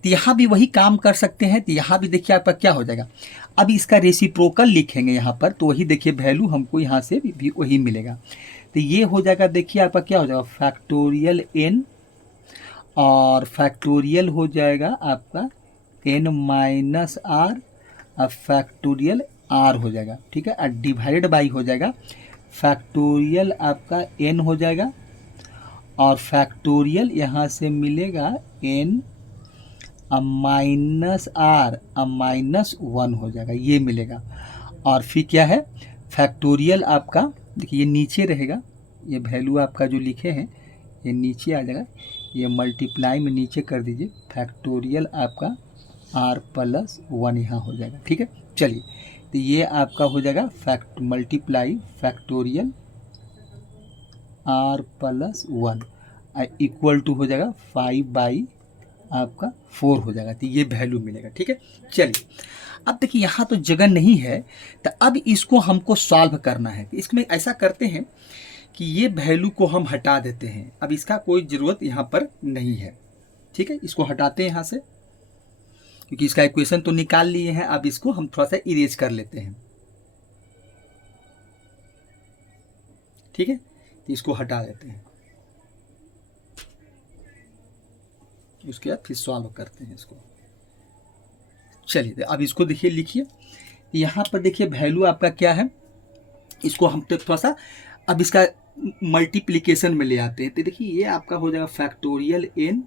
तो यहाँ भी वही काम कर सकते हैं, तो यहाँ भी देखिए आपका क्या हो जाएगा, अब इसका रेसिप्रोकल लिखेंगे यहाँ पर, तो वही देखिए वैल्यू हमको यहाँ से भी वही मिलेगा, तो ये हो जाएगा देखिए आपका क्या हो जाएगा फैक्टोरियल n और फैक्टोरियल हो जाएगा आपका n माइनस r और फैक्टोरियल r हो जाएगा। ठीक है, और डिवाइडेड बाई हो जाएगा फैक्टोरियल आपका n हो जाएगा और फैक्टोरियल यहाँ से मिलेगा n माइनस r माइनस 1 हो जाएगा, ये मिलेगा। और फिर क्या है फैक्टोरियल आपका देखिए ये नीचे रहेगा, ये वैल्यू आपका जो लिखे हैं ये नीचे आ जाएगा, ये मल्टीप्लाई में नीचे कर दीजिए, फैक्टोरियल आपका r प्लस 1 यहाँ हो जाएगा। ठीक है, चलिए तो ये आपका हो जाएगा multiply factorial r plus 1 equal to हो जाएगा 5/4 हो जाएगा, तो ये वैल्यू मिलेगा। ठीक है, चलिए अब देखिए यहाँ तो जगह नहीं है, तो अब इसको हमको सॉल्व करना है। इसमें ऐसा करते हैं कि ये वैल्यू को हम हटा देते हैं। अब इसका कोई ज़रूरत यहाँ पर नहीं है, ठीक है, इसको हटाते हैं यहाँ से, क्योंकि इसका इक्वेशन तो निकाल लिए हैं। अब इसको हम थोड़ा सा इरेज कर लेते हैं, ठीक है, तो इसको हटा देते हैं, उसके बाद फिर सॉल्व करते हैं इसको। चलिए अब इसको देखिए, लिखिए यहाँ पर, देखिए वैल्यू आपका क्या है, इसको हम तो थोड़ा सा अब इसका मल्टीप्लिकेशन में ले आते हैं। तो देखिए ये आपका हो जाएगा फैक्टोरियल n,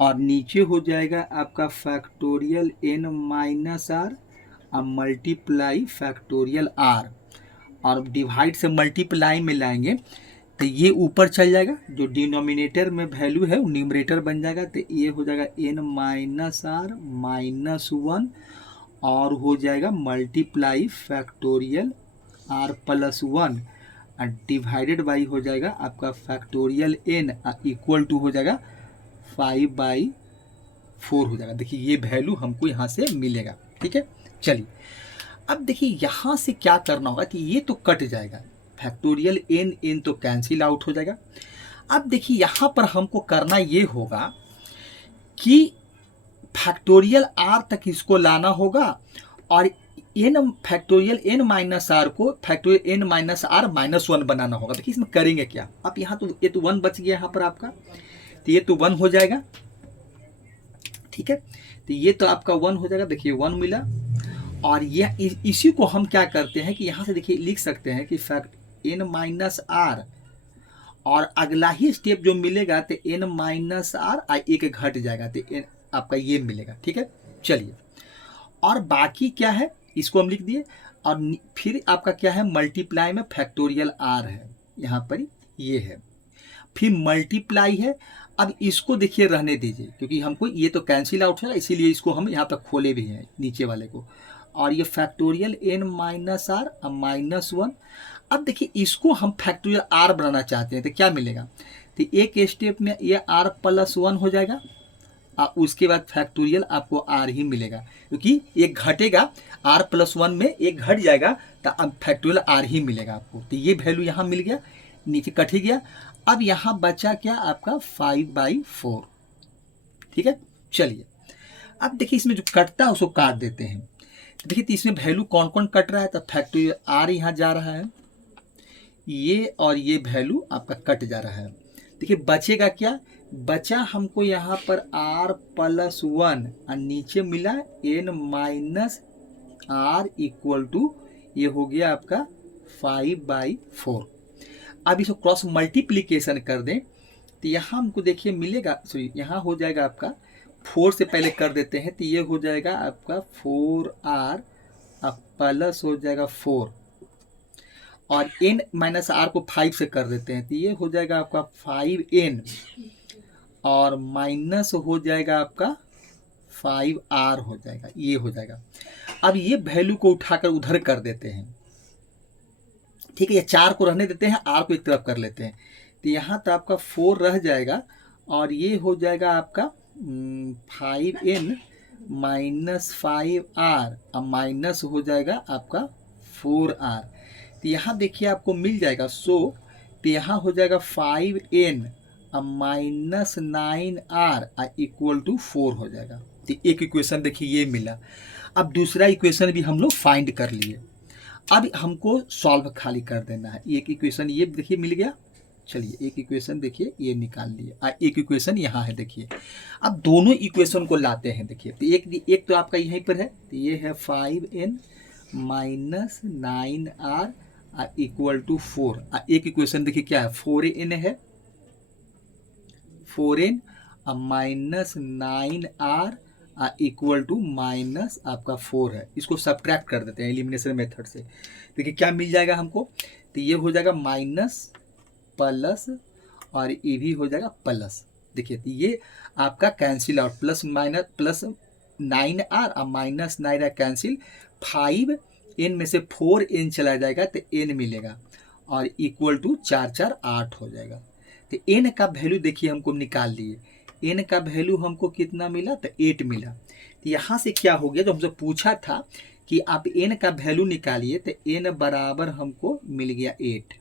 और नीचे हो जाएगा आपका फैक्टोरियल n माइनस आर, और मल्टीप्लाई फैक्टोरियल r, और डिवाइड से मल्टीप्लाई में लाएंगे तो ये ऊपर चल जाएगा, जो डिनोमिनेटर में वैल्यू है वो न्यूमरेटर बन जाएगा। तो ये हो जाएगा n माइनस आर माइनस 1, और हो जाएगा मल्टीप्लाई फैक्टोरियल r प्लस 1, और डिवाइडेड बाई हो जाएगा आपका फैक्टोरियल n इक्वल टू हो जाएगा 5/4 हो जाएगा। देखिए ये वैल्यू हमको यहाँ से मिलेगा, ठीक है। चलिए अब देखिए यहाँ से क्या करना होगा कि ये तो कट जाएगा, फैक्टोरियल n तो कैंसिल आउट हो जाएगा। अब देखिए यहाँ पर हमको करना ये होगा कि फैक्टोरियल r तक इसको लाना होगा, और n factorial n minus r को factorial n minus r minus 1 बनाना होगा। देखिए इसमें करेंगे क्या, अब यहाँ तो ये तो 1 बच गया यहाँ पर आपका, तो ये तो 1 हो जाएगा, ठीक है, तो ये तो आपका 1 हो जाएगा। देखिए 1 मिला, और ये इसी को हम क्या करते हैं कि यहाँ से देखिए लिख सकते हैं कि फैक्ट n माइनस आर, और अगला ही स्टेप जो मिलेगा तो n माइनस आर एक घट जाएगा, तो n आपका ये मिलेगा, ठीक है। चलिए और बाकी क्या है इसको हम लिख दिए, और फिर आपका क्या है मल्टीप्लाई में फैक्टोरियल r है, यहाँ पर ये है, फिर मल्टीप्लाई है। अब इसको देखिए रहने दीजिए, क्योंकि हमको ये तो कैंसिल आउट है, इसीलिए इसको हम यहाँ पर खोले भी हैं नीचे वाले को, और ये factorial n minus r minus 1। अब देखिए इसको हम फैक्टोरियल r बनाना चाहते हैं तो क्या मिलेगा, तो एक स्टेप में ये r प्लस 1 हो जाएगा, और उसके बाद फैक्टोरियल आपको r ही मिलेगा, क्योंकि एक घटेगा r प्लस 1 में एक घट जाएगा, तो अब फैक्टोरियल r ही मिलेगा आपको। तो ये वैल्यू यहाँ मिल गया, नीचे कट ही गया। अब यहाँ बचा क्या आपका 5/4, ठीक है। चलिए अब देखिए इसमें जो कटता है उसको काट देते हैं। देखिए तो इसमें वैल्यू कौन कौन कट रहा है, तो फैक्टोरियल r यहाँ जा रहा है, ये और ये वैल्यू आपका कट जा रहा है। देखिए बचेगा क्या, बचा हमको यहाँ पर r प्लस 1, और नीचे मिला n minus r equal to ये हो गया आपका 5/4। अब इसको क्रॉस मल्टीप्लिकेशन कर दें तो यहाँ हमको देखिए मिलेगा, सॉरी यहाँ हो जाएगा आपका 4 से पहले कर देते हैं, तो ये हो जाएगा आपका 4r, अब प्लस हो जाएगा 4, और n माइनस r को 5 से कर देते हैं, तो ये हो जाएगा आपका 5n, और माइनस हो जाएगा आपका 5r हो जाएगा, ये हो जाएगा। अब ये वैल्यू को उठाकर उधर कर देते हैं, ठीक है, ये 4 को रहने देते हैं, r को एक तरफ कर लेते हैं, तो यहाँ तो आपका 4 रह जाएगा, और ये हो जाएगा आपका 5n माइनस 5r, अब माइनस हो जाएगा आपका 4r, तो यहाँ देखिए आपको मिल जाएगा, सो तो यहाँ हो जाएगा 5n अब माइनस 9r इक्वल टू 4 हो जाएगा। तो एक इक्वेशन देखिए ये मिला। अब दूसरा इक्वेशन भी हम लोग फाइंड कर लिए, अब हमको सॉल्व खाली कर देना है। एक इक्वेशन ये देखिए मिल गया, चलिए एक इक्वेशन देखिए ये निकाल लिए, एक इक्वेशन यहाँ है देखिए। अब दोनों इक्वेशन को लाते हैं, देखिए तो एक तो आपका यहीं पर है, तो ये है 5n minus 9r equal to 4, एक इक्वेशन देखिए क्या है 4n है, 4n minus 9r equal to minus आपका 4 है। इसको सब्ट्रैक्ट कर देते हैं एलिमिनेशन मेथड से, देखिए क्या मिल जाएगा हमको, तो ये हो जाएगा माइनस प्लस, और ये भी हो जाएगा प्लस। देखिए तो ये आपका cancel out, plus minus plus 9r और माइनस 9r कैंसिल, 5n में से 4n चला जाएगा तो n मिलेगा, और इक्वल टू 4 4 8 हो जाएगा। तो n का वैल्यू देखिए हमको निकाल लिए, n का वैल्यू हमको कितना मिला, तो 8 मिला। तो यहाँ से क्या हो गया, जो हमसे पूछा था कि आप n का वैल्यू निकालिए, तो n बराबर हमको मिल गया 8,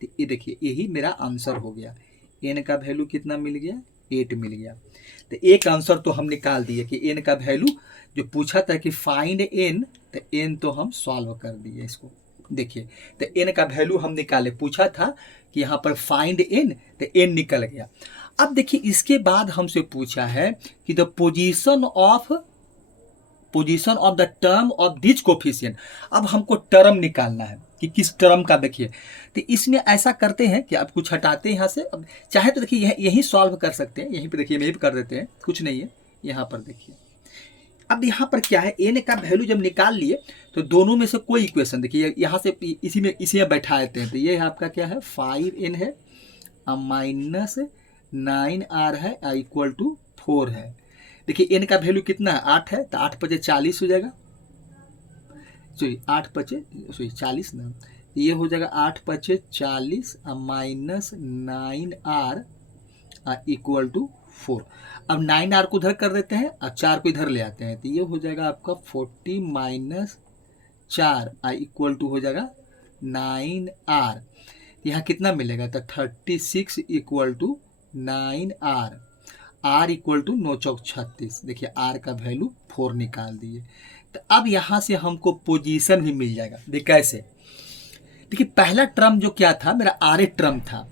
तो ये देखिए यही मेरा आंसर हो गया। n का वैल्यू कितना मिल गया, 8 मिल गया। तो एक आंसर तो हम निकाल दिए कि n का वैल्यू जो पूछा था कि फाइंड n, तो n तो हम सॉल्व कर दिए इसको। देखिए तो n का वैल्यू हम निकाले, पूछा था कि यहाँ पर फाइंड n, तो n निकल गया। अब देखिए इसके बाद हमसे पूछा है कि the position of the term of this coefficient. अब हमको टर्म निकालना है कि किस टर्म का। देखिए तो इसमें ऐसा करते हैं कि आप कुछ हटाते हैं यहाँ से, अब चाहे तो देखिए यही सॉल्व कर सकते हैं, यहीं पे देखिए यहीं पे कर देते हैं, कुछ नहीं है। यहाँ पर देखिए अब यहाँ पर क्या है, n का वैल्यू जब निकाल लिए तो दोनों में से कोई इक्वेशन देखिए यहाँ से इसी में बैठा देते हैं। तो ये आपका क्या है, 5n है माइनस 9r है इक्वल टू 4 है। देखिए n का वैल्यू कितना है, 8 है, तो 8 पचे 40 हो जाएगा, सॉरी 8 पचे 40 ना, ये हो जाएगा 8 पचे 40 माइनस 9r इक्वल टू 4। अब 9r को इधर कर देते हैं और 4 को इधर ले आते हैं, तो ये हो जाएगा आपका 40 माइनस 4 इक्वल टू हो जाएगा 9r। यहाँ कितना मिलेगा, तो 36 equal to 9r, r equal to 9 चौक 36। देखिए r का वैल्यू 4 निकाल दिए। तो अब यहाँ से हमको पोजीशन भी मिल जाएगा। देखिए कैसे, देखिए पहला टर्म जो क्या था मेरा r टर्म था,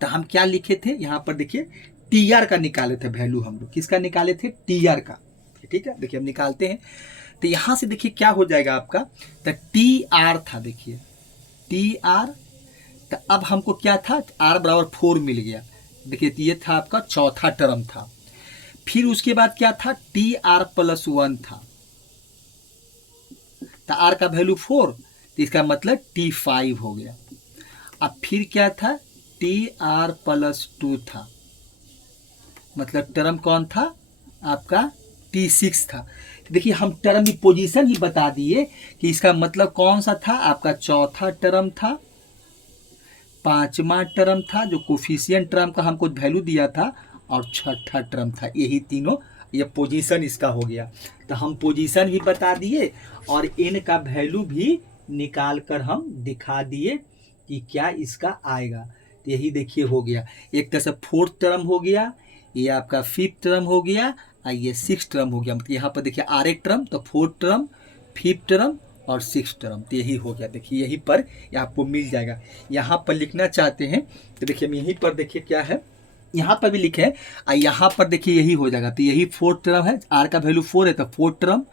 तो हम क्या लिखे थे यहाँ पर देखिए टीआर का निकाले थे वैल्यू, हम लोग किसका निकाले थे, टीआर का। ठीक है, देखिए हम निकालते हैं तो यहाँ से देखिए क्या हो जाएगा आपका, तो टीआर था, देखिए टीआर। तो अब हमको क्या था, r बराबर 4 मिल गया। देखिए ये था आपका चौथा टर्म था। फिर उसके बाद क्या था, टी आर प्लस 1 था, तो r का वैल्यू 4, तो इसका मतलब T5 हो गया। अब फिर क्या था, TR प्लस 2 था, मतलब टर्म कौन था आपका, T6 था। देखिए हम टर्म की पोजीशन ही बता दिए कि इसका मतलब कौन सा था, आपका चौथा टर्म था, पांचवा टर्म था जो कोफिशिएंट टर्म का हमको वैल्यू दिया था, और छठा टर्म था। यही तीनों, ये पोजीशन इसका हो गया। तो हम पोजीशन भी बता दिए और n का वैल्यू भी निकाल कर हम दिखा दिए कि क्या इसका आएगा। तो यही देखिए हो गया, एक तरह से 4th टर्म हो गया, ये आपका 5th टर्म हो गया, और ये 6th टर्म हो गया। मतलब यहाँ पर देखिए r टर्म, तो 4th टर्म, 5th टर्म और 6th टर्म, तो यही हो गया। देखिए यहीं पर आपको मिल जाएगा। यहाँ पर लिखना चाहते हैं तो देखिए हम यहीं पर देखिए क्या है, यहाँ पर भी लिखे हैं, और यहाँ पर देखिए यही हो जाएगा। तो यही 4th टर्म है, r का वैल्यू 4 है तो 4th टर्म,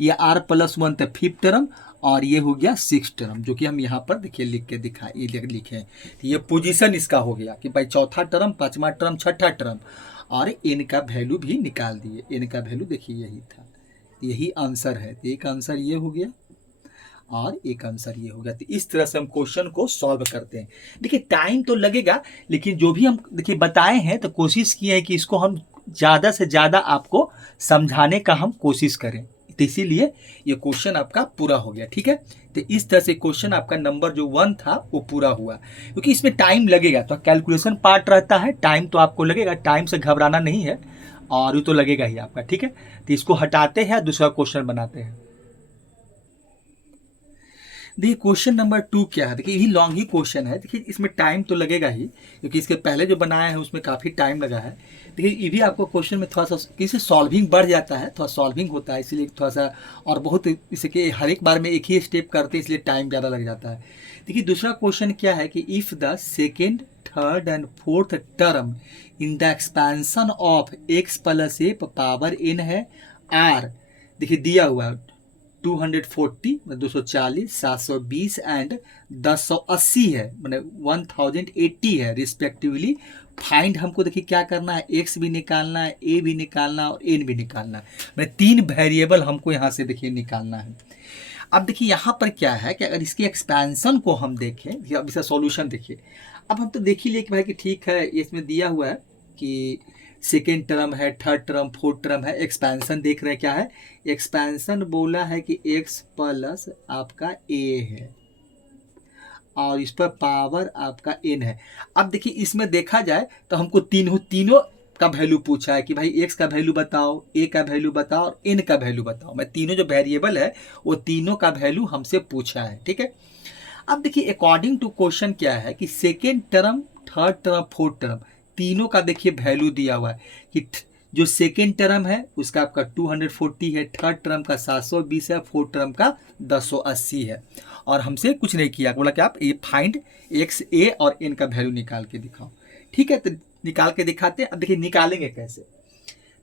ये r प्लस 1 तो 5th टर्म, और ये हो गया 6th टर्म, जो कि हम यहाँ पर देखिए लिख के दिखाए, ये लिखे हैं। तो ये पोजीशन इसका हो गया कि भाई चौथा टर्म, पांचवा टर्म, छठा टर्म, और n का वैल्यू भी निकाल दिए। n का वैल्यू देखिए यही था, यही आंसर है। तो एक आंसर ये हो गया और एक आंसर ये हो गया। तो इस तरह से हम क्वेश्चन को सॉल्व करते हैं। देखिए टाइम तो लगेगा, लेकिन जो भी हम देखिए बताए हैं तो कोशिश की है कि इसको हम ज़्यादा से ज़्यादा आपको समझाने का हम कोशिश करें, तो इसीलिए ये क्वेश्चन आपका पूरा हो गया। ठीक है, तो इस तरह से क्वेश्चन आपका नंबर जो 1 था वो पूरा हुआ, क्योंकि इसमें टाइम लगेगा। तो कैलकुलेशन पार्ट रहता है, टाइम तो आपको लगेगा, टाइम से घबराना नहीं है, और ये तो लगेगा ही आपका। ठीक है, तो इसको हटाते हैं, दूसरा क्वेश्चन बनाते हैं। देखिए क्वेश्चन नंबर 2 क्या है, देखिए यही लॉन्ग ही क्वेश्चन है। देखिए इसमें टाइम तो लगेगा ही, क्योंकि इसके पहले जो बनाया है उसमें काफ़ी टाइम लगा है। देखिए ये भी आपको क्वेश्चन में थोड़ा सा किसी सॉल्विंग बढ़ जाता है, थोड़ा सॉल्विंग होता है, इसलिए थोड़ा सा, और बहुत इसे कि हर एक बार में एक ही स्टेप करते हैं, इसलिए टाइम ज़्यादा लग जाता है। देखिए दूसरा क्वेश्चन क्या है कि if the second, third and fourth term in the expansion of x plus A power n है r, देखिए दिया हुआ 240 240, 720 एंड 1080 है, मैंने 1080 है रिस्पेक्टिवली। फाइंड हमको देखिए क्या करना है, x भी निकालना है, a भी निकालना है और n भी निकालना है। मैंने 3 वेरिएबल हमको यहाँ से देखिए निकालना है। अब देखिए यहाँ पर क्या है कि अगर इसकी एक्सपेंशन को हम देखें, अब इसका सॉल्यूशन देखिए। अब हम तो देख ही लिए कि भाई कि ठीक है, इसमें दिया हुआ है कि सेकेंड टर्म है, थर्ड टर्म, फोर्थ टर्म है, एक्सपेंशन देख रहे हैं क्या है, एक्सपेंशन बोला है कि x प्लस आपका a है और इस पर पावर आपका n है। अब देखिए इसमें देखा जाए तो हमको तीनों का वैल्यू पूछा है कि भाई x का वैल्यू बताओ, a का वैल्यू बताओ और n का वैल्यू बताओ। मैं तीनों जो वेरिएबल है वो तीनों का वैल्यू हमसे पूछा है। ठीक है, अब देखिए अकॉर्डिंग टू क्वेश्चन क्या है कि second term, third term, fourth term तीनों का देखिए वैल्यू दिया हुआ है कि जो सेकेंड टर्म है उसका आपका 240 है, थर्ड टर्म का 720 है, फोर्थ टर्म का 1080 है। और हमसे कुछ नहीं किया, बोला कि आप ये फाइंड एक्स ए और एन का वैल्यू निकाल के दिखाओ। ठीक है, तो निकाल के दिखाते हैं। अब देखिए निकालेंगे कैसे,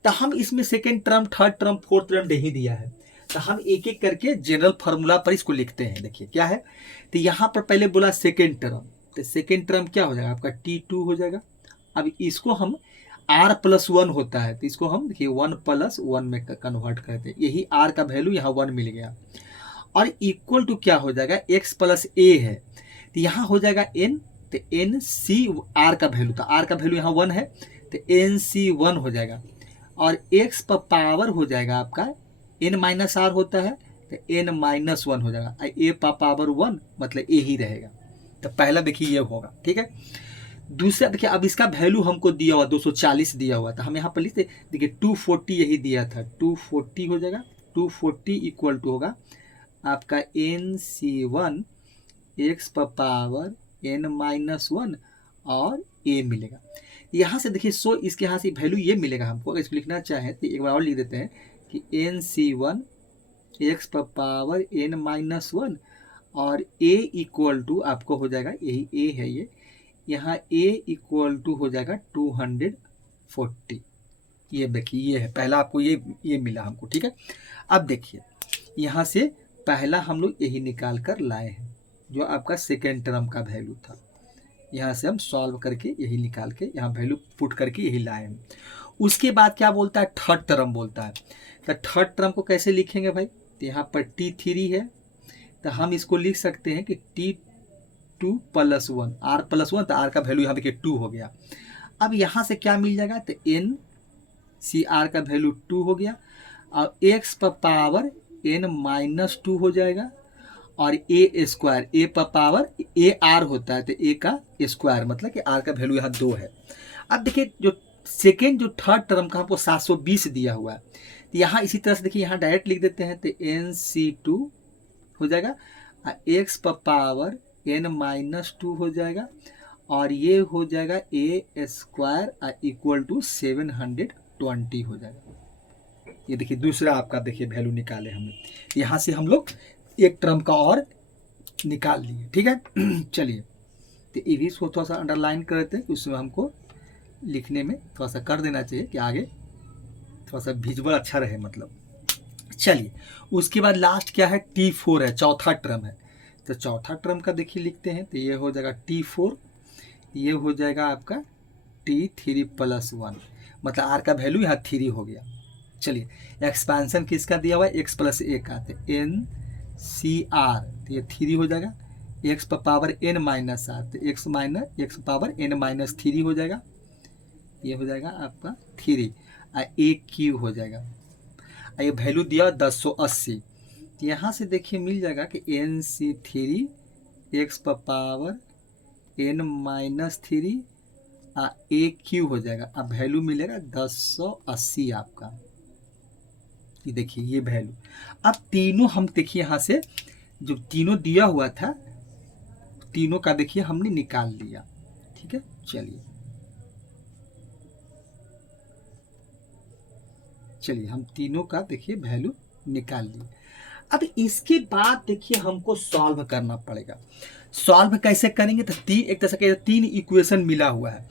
तो हम इसमें second term, third term, fourth term नहीं दिया है, तो हम एक एक करके जनरल फार्मूला पर इसको लिखते हैं। देखिए क्या है, तो यहाँ पर पहले बोला सेकेंड टर्म, तो सेकेंड टर्म क्या हो जाएगा आपका T2 हो जाएगा। अब इसको हम R+1 होता है, तो इसको हम देखिए 1+1 में कन्वर्ट करते हैं, यही R का वैल्यू यहाँ 1 मिल गया। और इक्वल टू क्या हो जाएगा, x+a है, तो यहाँ हो जाएगा n, तो एन सी आर का वैल्यू था, आर का वैल्यू यहाँ 1 है, तो NC1 हो जाएगा। और x पर पावर हो जाएगा आपका n-r होता है, तो n-1 हो जाएगा। a पर पावर 1 मतलब a ही रहेगा। तो पहला देखिए ये होगा, ठीक है। दूसरा देखिए, अब इसका वैल्यू हमको दिया हुआ 240 दिया हुआ था, हम यहाँ पर लिखते देखिए 240 यही दिया था, 240 हो जाएगा। 240 इक्वल टू होगा आपका NC1 x पर पावर n-1 और a मिलेगा। यहाँ से देखिए सो इसके यहाँ से वैल्यू ये मिलेगा हमको। अगर इसको लिखना चाहें तो एक बार और लिख देते हैं कि NC1 x पर पावर n-1 और a इक्वल टू आपको हो जाएगा, यही a है ये, यहाँ a इक्वल टू हो जाएगा 240। ये देखिए ये है पहला, आपको ये मिला हमको, ठीक है। अब देखिए यहाँ से पहला हम लोग यही निकाल कर लाए हैं, जो आपका सेकेंड टर्म का वैल्यू था। यहाँ से हम सॉल्व करके यही निकाल के यहाँ वैल्यू पुट करके यही लाए हैं। उसके बाद क्या बोलता है, थर्ड टर्म बोलता है। तो थर्ड टर्म को कैसे लिखेंगे भाई, तो यहाँ पर T3 है, तो हम इसको लिख सकते हैं कि T2+1, R+1, तो R का वैल्यू यहाँ देखिए 2 हो गया। अब यहाँ से क्या मिल जाएगा, तो NCR का वैल्यू 2 हो गया, और x पर पावर n-2 हो जाएगा, और a स्क्वायर, a पर पावर AR होता है, तो a का स्क्वायर मतलब कि R का वैल्यू यहाँ 2 है। अब देखिए जो सेकेंड जो थर्ड टर्म का हमको 720 दिया हुआ है, तो यहाँ इसी तरह से देखिए यहाँ डायरेक्ट लिख देते हैं, तो NC2 हो जाएगा, x पर पावर n-2 हो जाएगा, और ये हो जाएगा a स्क्वायर इक्वल टू 720 हो जाएगा। ये देखिए दूसरा आपका देखिए वैल्यू निकाले हमने, यहाँ से हम लोग एक टर्म का और निकाल लिए, ठीक है। चलिए, तो ये भी इसको थोड़ा सा अंडरलाइन कर देते हैं, उसमें हमको लिखने में थोड़ा सा कर देना चाहिए कि आगे थोड़ा सा विजुअल अच्छा रहे मतलब। चलिए, उसके बाद लास्ट क्या है, T4 है, चौथा टर्म है। तो चौथा टर्म का देखिए लिखते हैं, तो ये हो जाएगा T4, ये हो जाएगा आपका T3+1, मतलब R का वैल्यू यहाँ 3 हो गया। चलिए, एक्सपेंशन किसका दिया हुआ है, x+a का, तो NCR, तो ये 3 हो जाएगा, x पर पावर n-r, तो x पावर n-3 हो जाएगा, ये हो जाएगा आपका 3, a क्यू हो जाएगा। ये वैल्यू दिया 1080, तो यहाँ से देखिए मिल जाएगा कि NC3 x पर पावर n-3 a क्यू हो जाएगा। अब वैल्यू मिलेगा 1080 आपका, ये देखिए ये वैल्यू। अब तीनों हम देखिए यहाँ से जो तीनों दिया हुआ था, तीनों का देखिए हमने निकाल लिया, ठीक है। चलिए हम तीनों का देखिए वैल्यू निकाल लिए। अब इसके बाद देखिए हमको सॉल्व करना पड़ेगा। सॉल्व कैसे करेंगे, तो एक तरह से 3 इक्वेशन मिला हुआ है।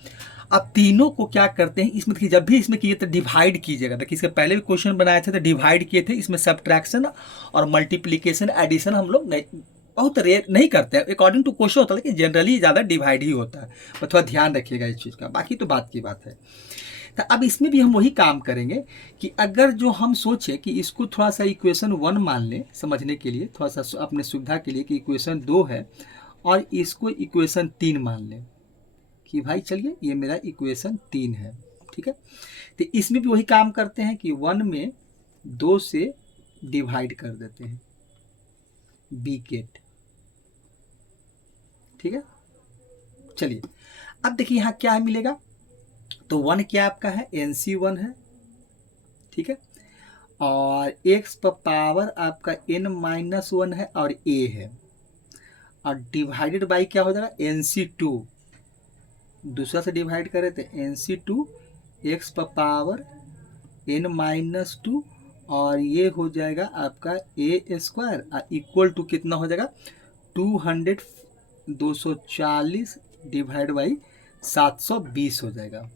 अब तीनों को क्या करते हैं, इसमें देखिए जब भी इसमें किए तो डिवाइड कीजिएगा। देखिए इसके पहले भी क्वेश्चन बनाए थे तो डिवाइड किए थे, इसमें सब्ट्रैक्शन और मल्टीप्लिकेशन एडिशन हम लोग बहुत रेयर नहीं करते हैं, अकॉर्डिंग टू क्वेश्चन होता है, लेकिन जनरली ज़्यादा डिवाइड ही होता है। और थोड़ा ध्यान रखिएगा इस चीज़ का, बाकी तो बात की बात है। तो अब इसमें भी हम वही काम करेंगे कि अगर जो हम सोचें कि इसको थोड़ा सा इक्वेशन 1 मान लें समझने के लिए, थोड़ा सा अपने सुविधा के लिए कि इक्वेशन 2 है, और इसको इक्वेशन 3 मान लें कि भाई चलिए ये मेरा इक्वेशन 3 है, ठीक है। तो इसमें भी वही काम करते हैं कि 1 में 2 से डिवाइड कर देते हैं, बीकेट, ठीक है। चलिए अब देखिए यहाँ क्या मिलेगा, तो 1 क्या आपका है, NC1 है, ठीक है, और x पर पावर आपका n-1 है और a है, और डिवाइडेड बाई क्या हो जाएगा NC2, दूसरा से डिवाइड करें तो NC2 एक्स पर पावर n-2 और ये हो जाएगा आपका a स्क्वायर इक्वल टू कितना हो जाएगा 240 डिवाइड बाई 720 हो जाएगा।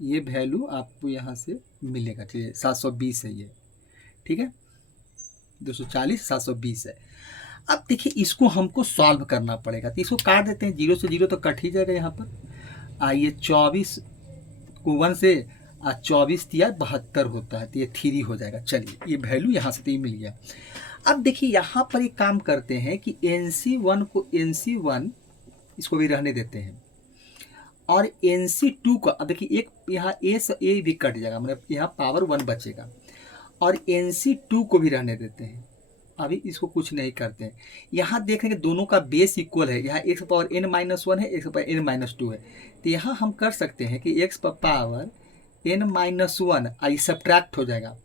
ये वैल्यू आपको यहाँ से मिलेगा, ठीक है 720 है ये, ठीक है 240 720 है। अब देखिए इसको हमको सॉल्व करना पड़ेगा, तो इसको काट देते हैं, 0 से 0 तो कट ही जाएगा यहाँ पर। आइए 24 को 1 से 24 दिया 72 होता है, तो ये 3 हो जाएगा। चलिए ये वैल्यू यहाँ से तो ये मिल गया। अब देखिए यहाँ पर एक काम करते हैं कि NC1 को NC1 इसको भी रहने देते हैं और NC2 को, अब देखिए एक यहाँ ए से ए भी कट जाएगा, मतलब यहाँ पावर 1 बचेगा और NC2 को भी रहने देते हैं। अभी इसको कुछ नहीं करते हैं, यहाँ देख रहे हैं कि दोनों का बेस इक्वल है, यहाँ x पावर n-1 है, x पावर n-2 है, तो यहाँ हम कर सकते हैं कि x पावर n-1 आई सब्ट्रैक्ट हो जाएगा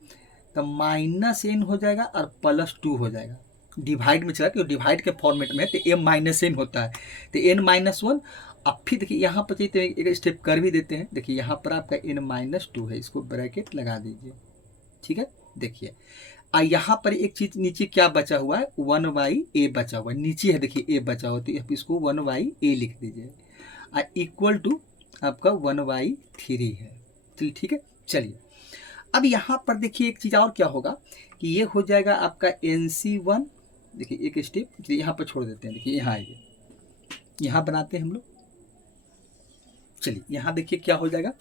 तो -n हो जाएगा और +2 हो जाएगा। डिवाइड में चला क्योंकि डिवाइड के फॉर्मेट में तो m-n होता है, तो n-1। अब फिर देखिए यहाँ पर चाहिए एक स्टेप कर भी देते हैं, देखिए यहाँ पर आपका n-2 है, इसको ब्रैकेट लगा दीजिए, ठीक है। देखिए यहाँ पर एक चीज नीचे क्या बचा हुआ है 1/a बचा हुआ है, नीचे है देखिए a बचा हुआ, तो इसको 1/a लिख दीजिए इक्वल टू आपका 1/3 है, ठीक है। चलिए अब यहाँ पर देखिए एक चीज़ और क्या होगा कि ये हो जाएगा आपका NC1, देखिए एक स्टेप यहाँ पर छोड़ देते हैं, देखिए यहाँ आइए, यहाँ बनाते हैं हम लोग। चलिए यहाँ देखिए क्या हो जाएगा,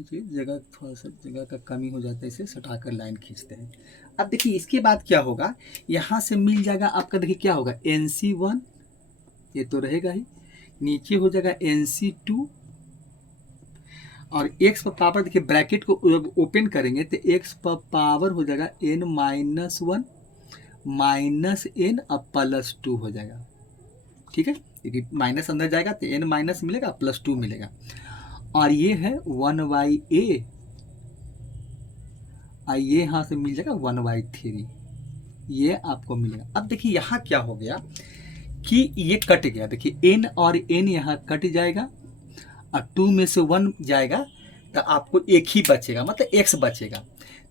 जगह थोड़ा सा जगह का कमी हो जाता है, इसे सटाकर लाइन खींचते हैं। अब देखिए इसके बाद क्या होगा, यहाँ से मिल जाएगा आपका, देखिए क्या होगा NC1 ये तो रहेगा ही, नीचे हो जाएगा NC2 और x पर पावर, देखिए ब्रैकेट को ओपन करेंगे तो x पर पावर हो जाएगा n-1 -n और +2 हो जाएगा, ठीक है। देखिए माइनस अंदर जाएगा तो n- मिलेगा +2 मिलेगा और ये है 1/a और ये यहाँ से मिल जाएगा 1/3, ये आपको मिलेगा। अब देखिए यहाँ क्या हो गया कि ये कट गया, देखिए n और n यहाँ कट जाएगा और 2 में से 1 जाएगा तो आपको एक ही बचेगा, मतलब x बचेगा।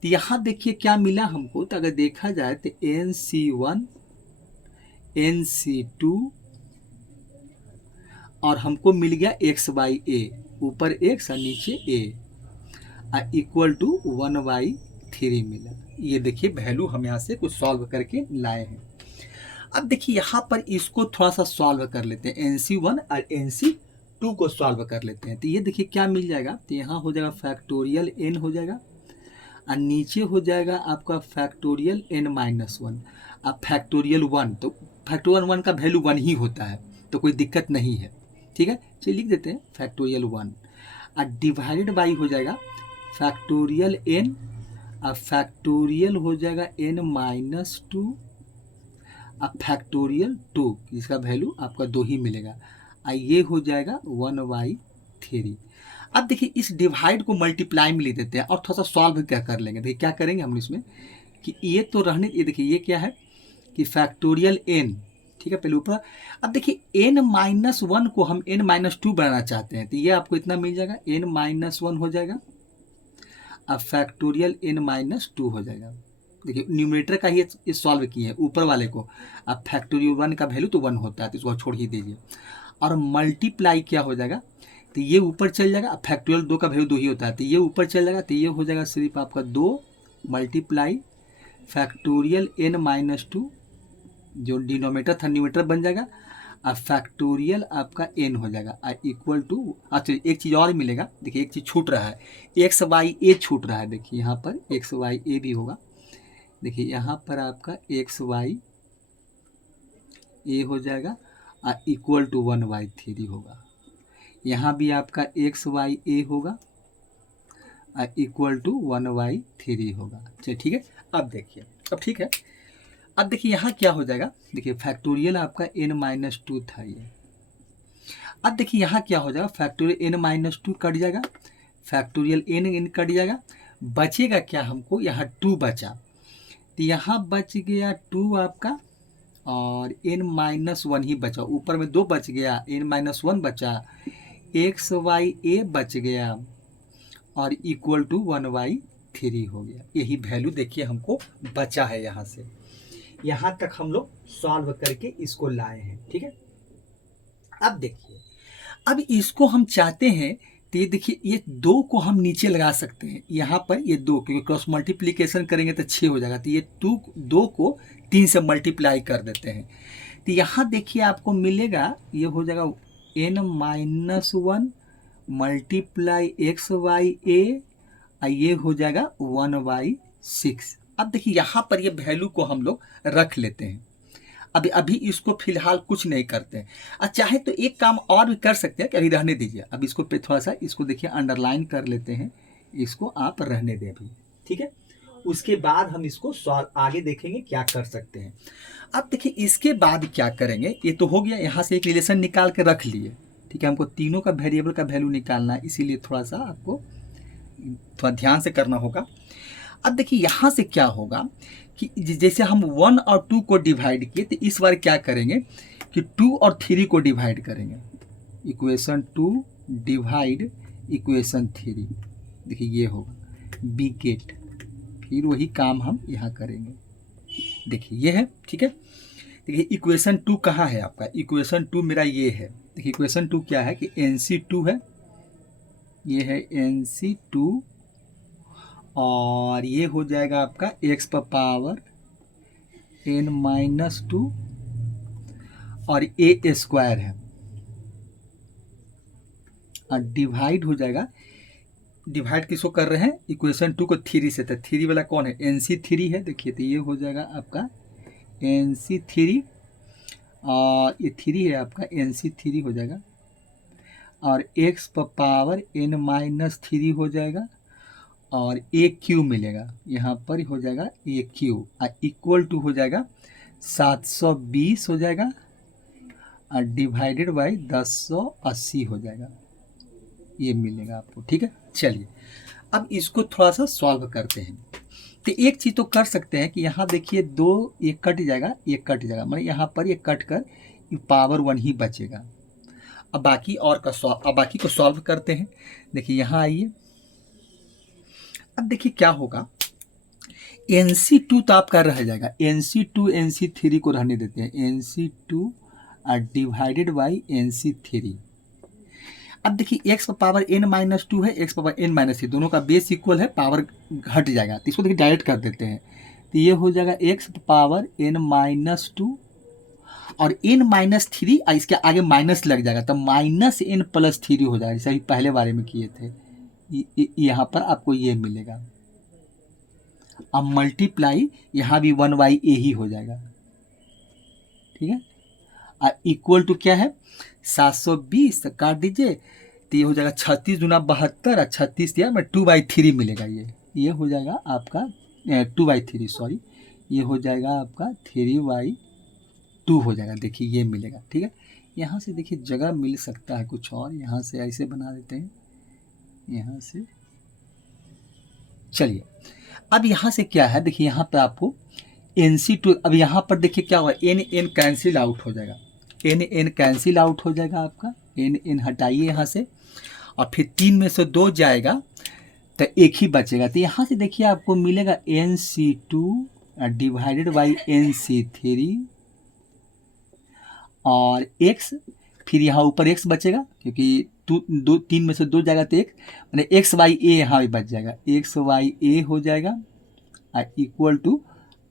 तो यहाँ देखिए क्या मिला हमको, तो अगर देखा जाए तो NC1 NC2 और हमको मिल गया x/a, ऊपर x और नीचे a इक्वल टू 1/3 मिला। ये देखिए वैल्यू हम यहाँ से कुछ सॉल्व करके लाए हैं। अब देखिए यहाँ पर इसको थोड़ा सा सॉल्व कर लेते हैं, NC1 और NC2 को सॉल्व कर लेते हैं। तो ये देखिए क्या मिल जाएगा, तो यहाँ हो जाएगा फैक्टोरियल n हो जाएगा और नीचे हो जाएगा आपका फैक्टोरियल n-1 अब फैक्टोरियल 1, तो फैक्टोरियल 1 का वैल्यू 1 ही होता है, तो कोई दिक्कत नहीं है, ठीक है। चलिए लिख देते हैं फैक्टोरियल 1 और डिवाइडेड बाई हो जाएगा फैक्टोरियल n और फैक्टोरियल हो जाएगा n-2 अब फैक्टोरियल 2, इसका वैल्यू आपका 2 ही मिलेगा और ये हो जाएगा 1/3। अब देखिए इस डिवाइड को मल्टीप्लाई में ले देते हैं और थोड़ा सा सॉल्व क्या कर लेंगे। देखिए क्या करेंगे हम इसमें कि ये तो रहने, ये देखिए ये क्या है कि फैक्टोरियल n, ठीक है, पहले ऊपर। अब देखिए n-1 को हम n-2 बनाना चाहते हैं, तो ये आपको इतना मिल जाएगा n-1 हो जाएगा अब फैक्टोरियल n-2 हो जाएगा। देखिए न्यूमरेटर का ही ये सॉल्व किए हैं, ऊपर वाले को। अब फैक्टोरियल 1 का वैल्यू तो 1 होता है, तो इसको छोड़ ही दीजिए और मल्टीप्लाई क्या हो जाएगा, तो ये ऊपर चल जाएगा। अब फैक्टोरियल 2 का वैल्यू 2 ही होता है, तो ये ऊपर चल जाएगा, तो ये हो जाएगा सिर्फ आपका 2 मल्टीप्लाई फैक्टोरियल n-2, जो डिनोमीटर था न्यूमरेटर बन जाएगा और फैक्टोरियल आपका n हो जाएगा इक्वल टू। अच्छा एक चीज़ और मिलेगा, देखिए एक चीज़ छूट रहा है, x/a छूट रहा है, देखिए यहाँ पर x/a भी होगा, देखिए यहाँ पर आपका x/a हो जाएगा इक्वल टू 1/3 होगा, यहाँ भी आपका x/a होगा इक्वल टू 1/3 होगा। चलिए ठीक है। अब देखिए, अब ठीक है, अब देखिए यहाँ क्या हो जाएगा, देखिए फैक्टोरियल आपका n-2 था ये। अब देखिए यहाँ क्या हो जाएगा, फैक्टोरियल n-2 कट जाएगा, फैक्टोरियल n कट जाएगा, बचेगा क्या हमको, यहाँ 2 बचा, तो यहाँ बच गया 2 आपका, और n-1 ही बचा, ऊपर में 2 बच गया, n-1 बचा, एक्स वाई ए बच गया, और इक्वल टू 1/3 हो गया। यही वैल्यू देखिए हमको बचा है। यहाँ से यहाँ तक हम लोग सॉल्व करके इसको लाए हैं, ठीक है। अब देखिए, अब इसको हम चाहते हैं, तो ये देखिए ये 2 को हम नीचे लगा सकते हैं यहाँ पर, ये 2, क्योंकि क्रॉस मल्टीप्लीकेशन करेंगे तो 6 हो जाएगा, तो ये 2 को 3 से मल्टीप्लाई कर देते हैं, तो यहाँ देखिए आपको मिलेगा, ये हो जाएगा n-1 मल्टीप्लाई एक्स वाई ए, ये हो जाएगा 1/6। अब देखिए यहाँ पर ये वैल्यू को हम लोग रख लेते हैं। अभी इसको फिलहाल कुछ नहीं करते हैं। चाहे तो एक काम और भी कर सकते हैं कि अभी रहने दीजिए, अब इसको पे थोड़ा सा इसको देखिए अंडरलाइन कर लेते हैं, इसको आप रहने दें अभी, ठीक है। उसके बाद हम इसको सॉल्व आगे देखेंगे क्या कर सकते हैं। अब देखिए इसके बाद क्या करेंगे, ये तो हो गया, यहाँ से एक रिलेशन निकाल के रख लिए, ठीक है। हमको तीनों का वेरिएबल का वैल्यू निकालना है, इसीलिए थोड़ा सा आपको थोड़ा ध्यान से करना होगा। अब देखिए यहाँ से क्या होगा कि जैसे हम 1 और 2 को डिवाइड किए, तो इस बार क्या करेंगे कि 2 और 3 को डिवाइड करेंगे, इक्वेशन 2 डिवाइड इक्वेशन 3, देखिए ये होगा बी गेट, फिर वही काम हम यहाँ करेंगे, देखिए ये है, ठीक है। देखिए इक्वेशन 2 कहाँ है आपका, इक्वेशन 2 मेरा ये है, देखिए इक्वेशन 2 क्या है कि NC2 है, ये है NC2, और ये हो जाएगा आपका x पर पावर n-2 और a स्क्वायर है, और डिवाइड हो जाएगा, डिवाइड किसको कर रहे हैं, इक्वेशन 2 को 3 से, तो 3 वाला कौन है, NC3 है, देखिए तो ये हो जाएगा आपका NC3, और ये 3 है आपका NC3 हो जाएगा, और x पर पावर n-3 हो जाएगा, और ए क्यू मिलेगा, यहाँ पर हो जाएगा ए क्यू, इक्वल टू हो जाएगा 720 हो जाएगा, और डिवाइडेड बाई 1080 हो जाएगा, ये मिलेगा आपको, ठीक है। चलिए अब इसको थोड़ा सा सॉल्व करते हैं। तो एक चीज़ तो कर सकते हैं कि यहाँ देखिए 2 एक कट जाएगा, एक कट जाएगा, मतलब यहाँ पर ये कट कर पावर 1 ही बचेगा। अब बाकी और का सॉल्व, अब बाकी को सॉल्व करते हैं। देखिए यहाँ आइए, अब देखिए क्या होगा, NC2 तो आपका रह जाएगा, NC2 NC3 को रहने देते हैं, NC2 डिवाइडेड बाई NC3। अब देखिए x पर पावर n-2 है, x पावर n-3, दोनों का बेस इक्वल है, पावर घट जाएगा, तो इसको देखिए डायरेक्ट कर देते हैं, तो ये हो जाएगा x पावर n-2 और n-3, इसके आगे माइनस लग जाएगा, तो -n+3 हो जाएगा, जैसे पहले बारे में किए थे। यहाँ पर आपको ये मिलेगा, अब मल्टीप्लाई यहाँ भी 1/a ही हो जाएगा, ठीक है। और इक्वल टू क्या है 720, काट दीजिए, तो ये हो जाएगा 36 दूना 72, और 36 दिया मैं 2/3 मिलेगा, ये हो जाएगा आपका 2/3, सॉरी, ये हो जाएगा आपका 3/2 हो जाएगा, देखिए ये मिलेगा, ठीक है। यहाँ से देखिए जगह मिल सकता है कुछ और, यहाँ से ऐसे बना देते हैं, यहाँ से, चलिए अब यहाँ से क्या है, देखिए यहाँ पे आपको NC2, अब यहाँ पर देखिए क्या होगा, n कैंसिल आउट हो जाएगा, n कैंसिल आउट हो जाएगा आपका, n हटाइए यहाँ से, और फिर 3 में से 2 जाएगा तो एक ही बचेगा, तो यहाँ से देखिए आपको मिलेगा NC2 डिवाइडेड बाई NC3 और x, फिर यहाँ ऊपर x बचेगा, क्योंकि 3 में से 2 जाएगा तो x, मैंने x/a यहाँ भी बच जाएगा, x/a हो जाएगा, इक्वल टू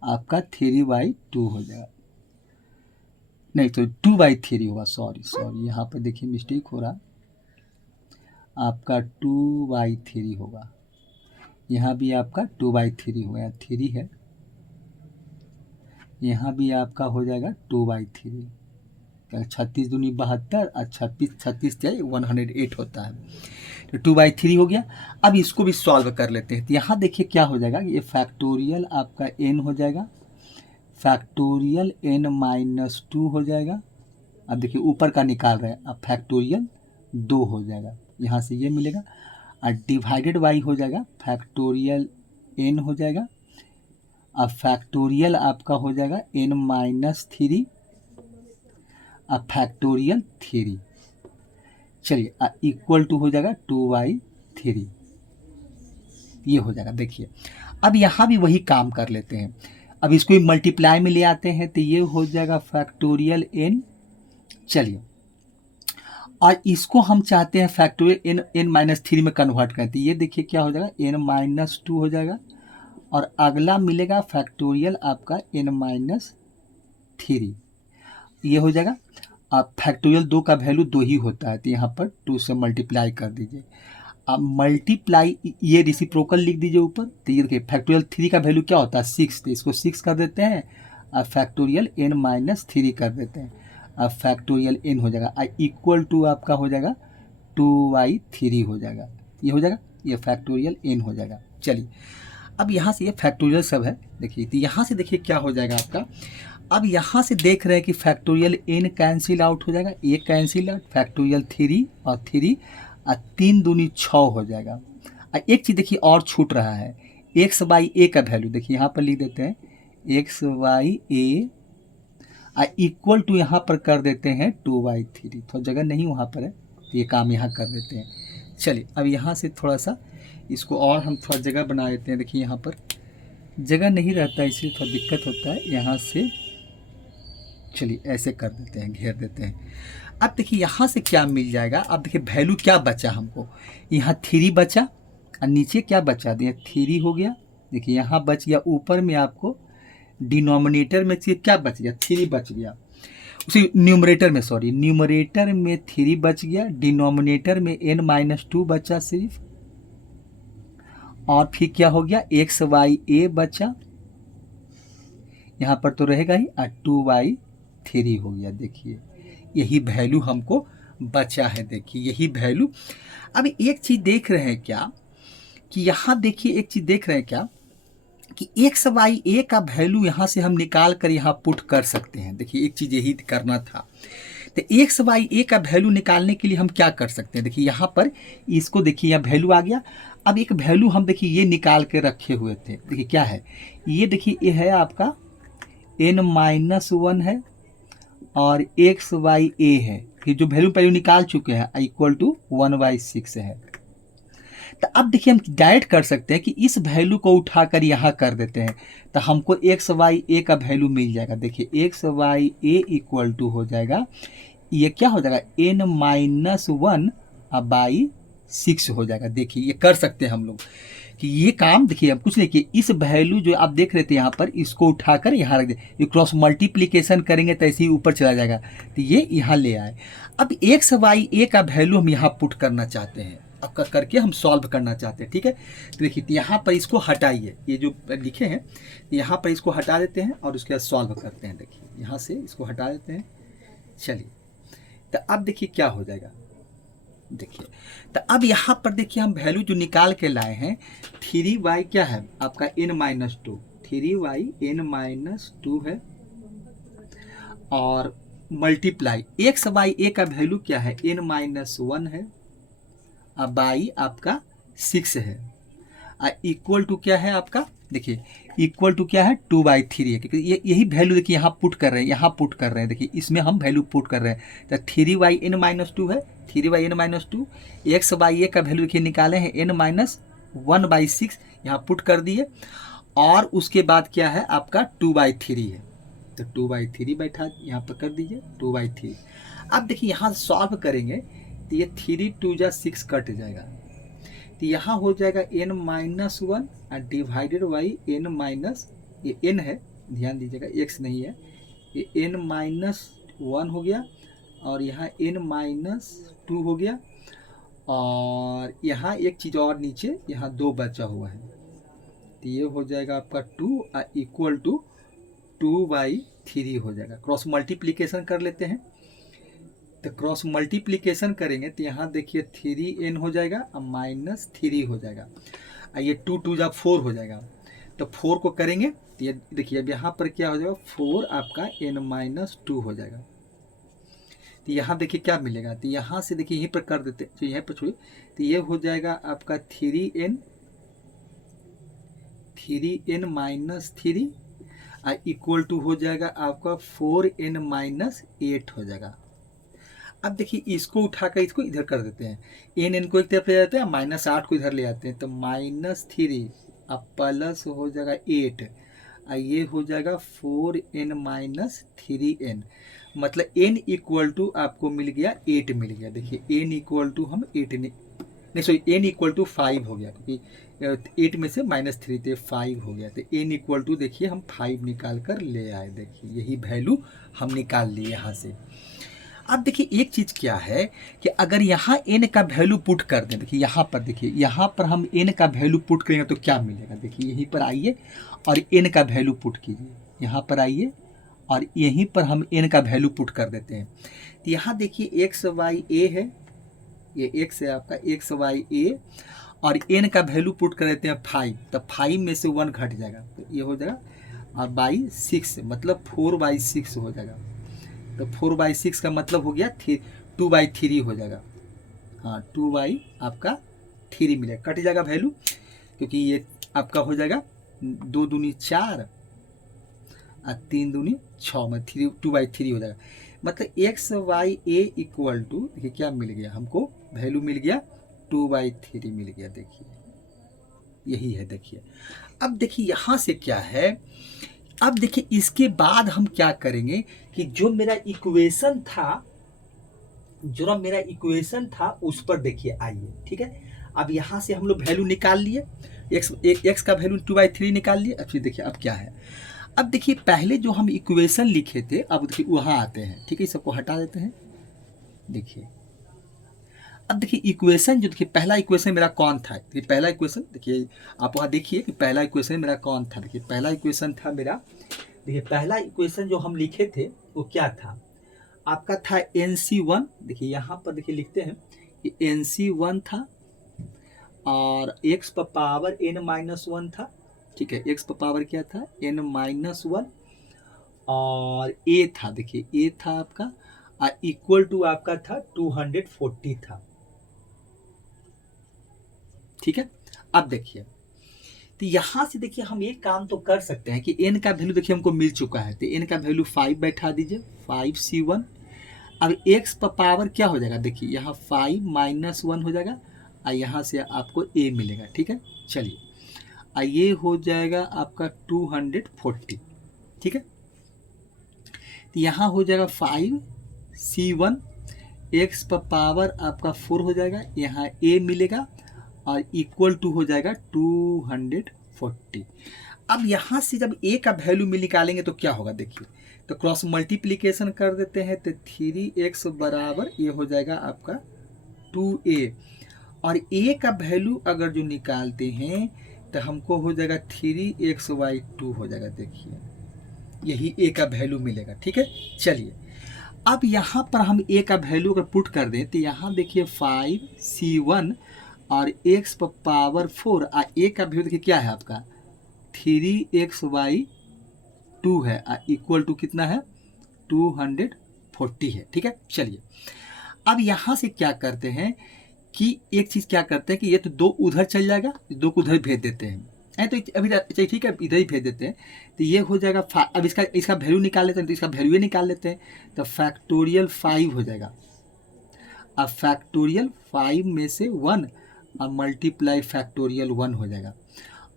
आपका 3/2 हो जाएगा, नहीं तो 2/3 होगा, सॉरी यहाँ पर देखिए मिस्टेक हो रहा, आपका 2/3 होगा, यहाँ भी आपका 2/3 हो गया, 3 है, यहाँ भी आपका हो जाएगा 2/3, 36 दूनी 72 और 36 जाए 108 होता है, तो 2/3 हो गया। अब इसको भी सॉल्व कर लेते हैं, तो यहाँ देखिए क्या हो जाएगा, ये फैक्टोरियल आपका n हो जाएगा, फैक्टोरियल n-2 हो जाएगा, अब देखिए ऊपर का निकाल रहे हैं, अब फैक्टोरियल 2 हो जाएगा, यहाँ से ये मिलेगा, और डिवाइडेड बाई हो जाएगा फैक्टोरियल n हो जाएगा। अब फैक्टोरियल आपका हो जाएगा n-3 अब फैक्टोरियल 3। चलिए इक्वल टू हो जाएगा 2/3 ये हो जाएगा। देखिए अब यहाँ भी वही काम कर लेते हैं। अब इसको ही मल्टीप्लाई में ले आते हैं तो ये हो जाएगा फैक्टोरियल n। चलिए और इसको हम चाहते हैं फैक्टोरियल n-3 में कन्वर्ट करें तो ये देखिए क्या हो जाएगा n-2 हो जाएगा और अगला मिलेगा फैक्टोरियल आपका n-3 ये हो जाएगा। अब फैक्टोरियल 2 का वैल्यू 2 ही होता है तो यहाँ पर 2 से मल्टीप्लाई कर दीजिए। अब मल्टीप्लाई ये रेसिप्रोकल लिख दीजिए ऊपर तो ये देखिए फैक्टोरियल 3 का वैल्यू क्या होता है 6 तो इसको 6 कर देते हैं और फैक्टोरियल n-3 कर देते हैं। अब फैक्टोरियल n हो जाएगा इक्वल टू आपका हो जाएगा 2/3 हो जाएगा। ये हो जाएगा ये फैक्टोरियल n हो जाएगा। चलिए अब यहाँ से ये फैक्टोरियल सब है देखिए तो यहाँ से देखिए क्या हो जाएगा आपका। अब यहाँ से देख रहे हैं कि फैक्टोरियल n कैंसिल आउट हो जाएगा ये कैंसिल आउट फैक्टोरियल 3 और 3 और 3 दूनी 6 हो जाएगा। और एक चीज़ देखिए और छूट रहा है x/a का वैल्यू देखिए यहाँ पर लिख देते हैं x/a इक्वल टू यहाँ पर कर देते हैं 2/3 थोड़ा जगह नहीं वहाँ पर है तो ये काम यहाँ कर देते हैं। चलिए अब यहाँ से थोड़ा सा इसको और हम थोड़ा जगह बना देते हैं। देखिए यहाँ पर जगह नहीं रहता है इसलिए थोड़ा दिक्कत होता है यहाँ से। चलिए ऐसे कर देते हैं घेर देते हैं। अब देखिए यहाँ से क्या मिल जाएगा। अब देखिए वैल्यू क्या बचा हमको यहाँ 3 बचा और नीचे क्या बचा दिया 3 हो गया। देखिए यहाँ बच गया ऊपर में आपको डिनोमिनेटर में क्या बच गया 3 बच गया उसी न्यूमरेटर में न्यूमरेटर में 3 बच गया डिनोमिनेटर में n-2 बचा सिर्फ और फिर क्या हो गया x/a बचा यहाँ पर तो रहेगा ही 2/3 हो गया। देखिए यही वैल्यू हमको बचा है देखिए यही वैल्यू। अब एक चीज़ देख रहे हैं क्या कि यहाँ देखिए एक चीज़ देख रहे हैं क्या कि x/a का वैल्यू यहाँ से हम निकाल कर यहाँ पुट कर सकते हैं। देखिए एक चीज़ यही करना था तो x/a का वैल्यू निकालने के लिए हम क्या कर सकते हैं। देखिए यहाँ पर इसको देखिए यहाँ वैल्यू आ गया। अब एक वैल्यू हम देखिए ये निकाल के रखे हुए थे देखिए क्या है ये देखिए ये है आपका n-1 है और x/a है फिर जो वैल्यू निकाल चुके हैं इक्वल टू 1/6 है। तो अब देखिए हम डायरेक्ट कर सकते हैं कि इस वैल्यू को उठाकर यहाँ कर देते हैं तो हमको x/a का वैल्यू मिल जाएगा। देखिए x/a इक्वल टू हो जाएगा ये क्या हो जाएगा n-1/6 हो जाएगा। देखिए ये कर सकते हैं हम लोग कि ये काम देखिए अब कुछ नहीं कि इस वैल्यू जो आप देख रहे थे यहाँ पर इसको उठाकर यहाँ रख दे ये क्रॉस मल्टीप्लिकेशन करेंगे तो ऐसे ही ऊपर चला जाएगा तो ये यहाँ ले आए। अब x/a का वैल्यू हम यहाँ पुट करना चाहते हैं करके हम सॉल्व करना चाहते हैं। ठीक है तो देखिए यहाँ पर इसको हटाइए ये जो लिखे हैं यहाँ पर इसको हटा देते हैं और उसके बाद सॉल्व करते हैं। देखिए यहाँ से इसको हटा देते हैं। चलिए तो अब देखिए क्या हो जाएगा। देखिए तो अब यहाँ पर देखिए हम वैल्यू जो निकाल के लाए हैं 3y क्या है आपका n-2 3y n-2 है और मल्टीप्लाई x/a का वैल्यू क्या है n-1 है अब बाई आपका 6 है इक्वल टू क्या है आपका देखिए इक्वल टू क्या है 2/3 है क्योंकि ये यही वैल्यू देखिए यहाँ पुट कर रहे हैं यहाँ पुट कर रहे हैं। देखिए इसमें हम वैल्यू पुट कर रहे हैं तो 3y n-2 है 3y n-2 x/a का वैल्यू देखिए निकाले हैं n-1/6 यहाँ पुट कर दिए और उसके बाद क्या है आपका 2/3 है तो 2/3 बैठा यहाँ पर कर दीजिए 2/3। अब देखिए यहाँ सॉल्व करेंगे तो ये 3 2 जा 6 कट जाएगा तो यहाँ हो जाएगा n-1 डिवाइडेड बाई ये n है ध्यान दीजिएगा x नहीं है ये n-1 हो गया और यहाँ n-2 हो गया और यहाँ एक चीज़ और नीचे यहाँ 2 बचा हुआ है तो ये हो जाएगा आपका 2 इक्वल टू 2/3 हो जाएगा। क्रॉस मल्टीप्लिकेशन कर लेते हैं तो क्रॉस मल्टीप्लिकेशन करेंगे तो यहाँ देखिए 3n हो जाएगा और -3 हो जाएगा और ये 2 2 जा 4 हो जाएगा तो 4 को करेंगे तो ये देखिए अब यहाँ पर क्या हो जाएगा 4 आपका n-2 हो जाएगा। तो यहाँ देखिए क्या मिलेगा, तो यहाँ से देखिए यहीं पर कर देते, तो यहाँ पर छोड़िए, तो ये हो जाएगा आपका 3n माइनस 3 इक्वल टू हो जाएगा आपका 4n-8 हो जाएगा। अब देखिए इसको उठाकर इसको इधर कर देते हैं, n को एक तरफ ले जाते हैं, -8 को इधर ले आते हैं, तो -3 अब प्लस हो जाएगा 8 ये हो जाएगा 4n-3n, मतलब n इक्वल टू आपको मिल गया 8 मिल गया। देखिए n इक्वल टू हम 8 नहीं सॉरी n इक्वल टू 5 हो गया, क्योंकि 8 में से -3 थे 5 हो गया, तो n इक्वल टू देखिए हम 5 निकाल कर ले आए। देखिए यही वैल्यू हम निकाल लिए यहाँ से। अब देखिए एक चीज़ क्या है कि अगर यहाँ n का वैल्यू पुट कर दें, देखिए यहाँ पर, देखिए यहाँ पर हम n का वैल्यू पुट करेंगे तो क्या मिलेगा। देखिए यहीं पर आइए और n का वैल्यू पुट कीजिए, यहाँ पर आइए और यहीं पर हम n का वैल्यू पुट कर देते हैं। तो यहाँ देखिए x y a है, ये x है आपका x y a, और n का वैल्यू पुट कर देते हैं 5, तो 5 में से 1 घट जाएगा, तो ये हो जाएगा और बाई 6, मतलब 4/6 हो जाएगा। तो 4/6 का मतलब हो गया 2/3 हो जाएगा। हाँ 2 आपका 3 मिलेगा, कट जाएगा वैल्यू, क्योंकि ये आपका हो जाएगा 2 दूनी 4 और 3 दूनी 6 में 2/3 हो जाएगा। मतलब x y a equal to देखिए क्या मिल गया हमको, वैल्यू मिल गया 2/3 मिल गया। देखिए यही है। देखिए अब देखिए यहाँ से क्या है, अब देखिए इसके बाद हम क्या करेंगे कि जो मेरा इक्वेशन था उस पर देखिए आइए, ठीक है। अब यहाँ से हम लोग वैल्यू निकाल लिए, x का वैल्यू 2/3 निकाल लिए। अब फिर देखिए अब क्या है, अब देखिए पहले जो हम इक्वेशन लिखे थे, अब देखिए वहाँ आते हैं, ठीक है, सबको हटा देते हैं। देखिए अब देखिए इक्वेशन जो, देखिए पहला इक्वेशन मेरा कौन था, देखिए पहला इक्वेशन, देखिए आप वहाँ देखिए कि पहला इक्वेशन मेरा कौन था। देखिए पहला इक्वेशन था मेरा, देखिए पहला इक्वेशन जो हम लिखे थे वो क्या था आपका, था NC1। देखिए यहाँ पर देखिए लिखते हैं कि NC1 था और x पर पावर n-1 था, ठीक है, x पर पावर क्या था n-1, और a था, देखिए a था आपका इक्वल टू आपका था 240 था, ठीक है। अब देखिए तो यहाँ से देखिए हम एक काम तो कर सकते हैं कि n का वैल्यू देखिए हमको मिल चुका है, तो n का वैल्यू 5 बैठा दीजिए, 5c1। अब x पर पावर क्या हो जाएगा, देखिए यहाँ 5-1 हो जाएगा और यहाँ से आपको a मिलेगा, ठीक है। चलिए ये हो जाएगा आपका 240, ठीक है। तो यहाँ हो जाएगा 5c1, x पर पावर आपका 4 हो जाएगा, यहाँ a मिलेगा और इक्वल टू हो जाएगा 240। अब यहाँ से जब a का वैल्यू में निकालेंगे तो क्या होगा, देखिए तो क्रॉस मल्टीप्लिकेशन कर देते हैं, तो 3x बराबर ये हो जाएगा आपका 2a, और a का वैल्यू अगर जो निकालते हैं तो हमको हो जाएगा 3x/2 हो जाएगा। देखिए यही a का वैल्यू मिलेगा, ठीक है। चलिए अब यहाँ पर हम a का वैल्यू अगर पुट कर दें तो यहाँ देखिए 5c1 और x पर पावर 4 और a का वैल्यू देखिए क्या है आपका 3x/2 है, इक्वल टू कितना है 240 है, ठीक है। चलिए अब यहाँ से क्या करते हैं कि एक चीज़ क्या करते हैं कि ये तो 2 उधर चल जाएगा, 2 को उधर भेज देते हैं, तो अभी चलिए ठीक है इधर ही भेज देते हैं, तो ये हो जाएगा। अब इसका वैल्यू निकाल लेते हैं, तो इसका वैल्यू निकाल लेते हैं, तो फैक्टोरियल 5 हो जाएगा। अब फैक्टोरियल 5 में से 1 और मल्टीप्लाई फैक्टोरियल 1 हो जाएगा,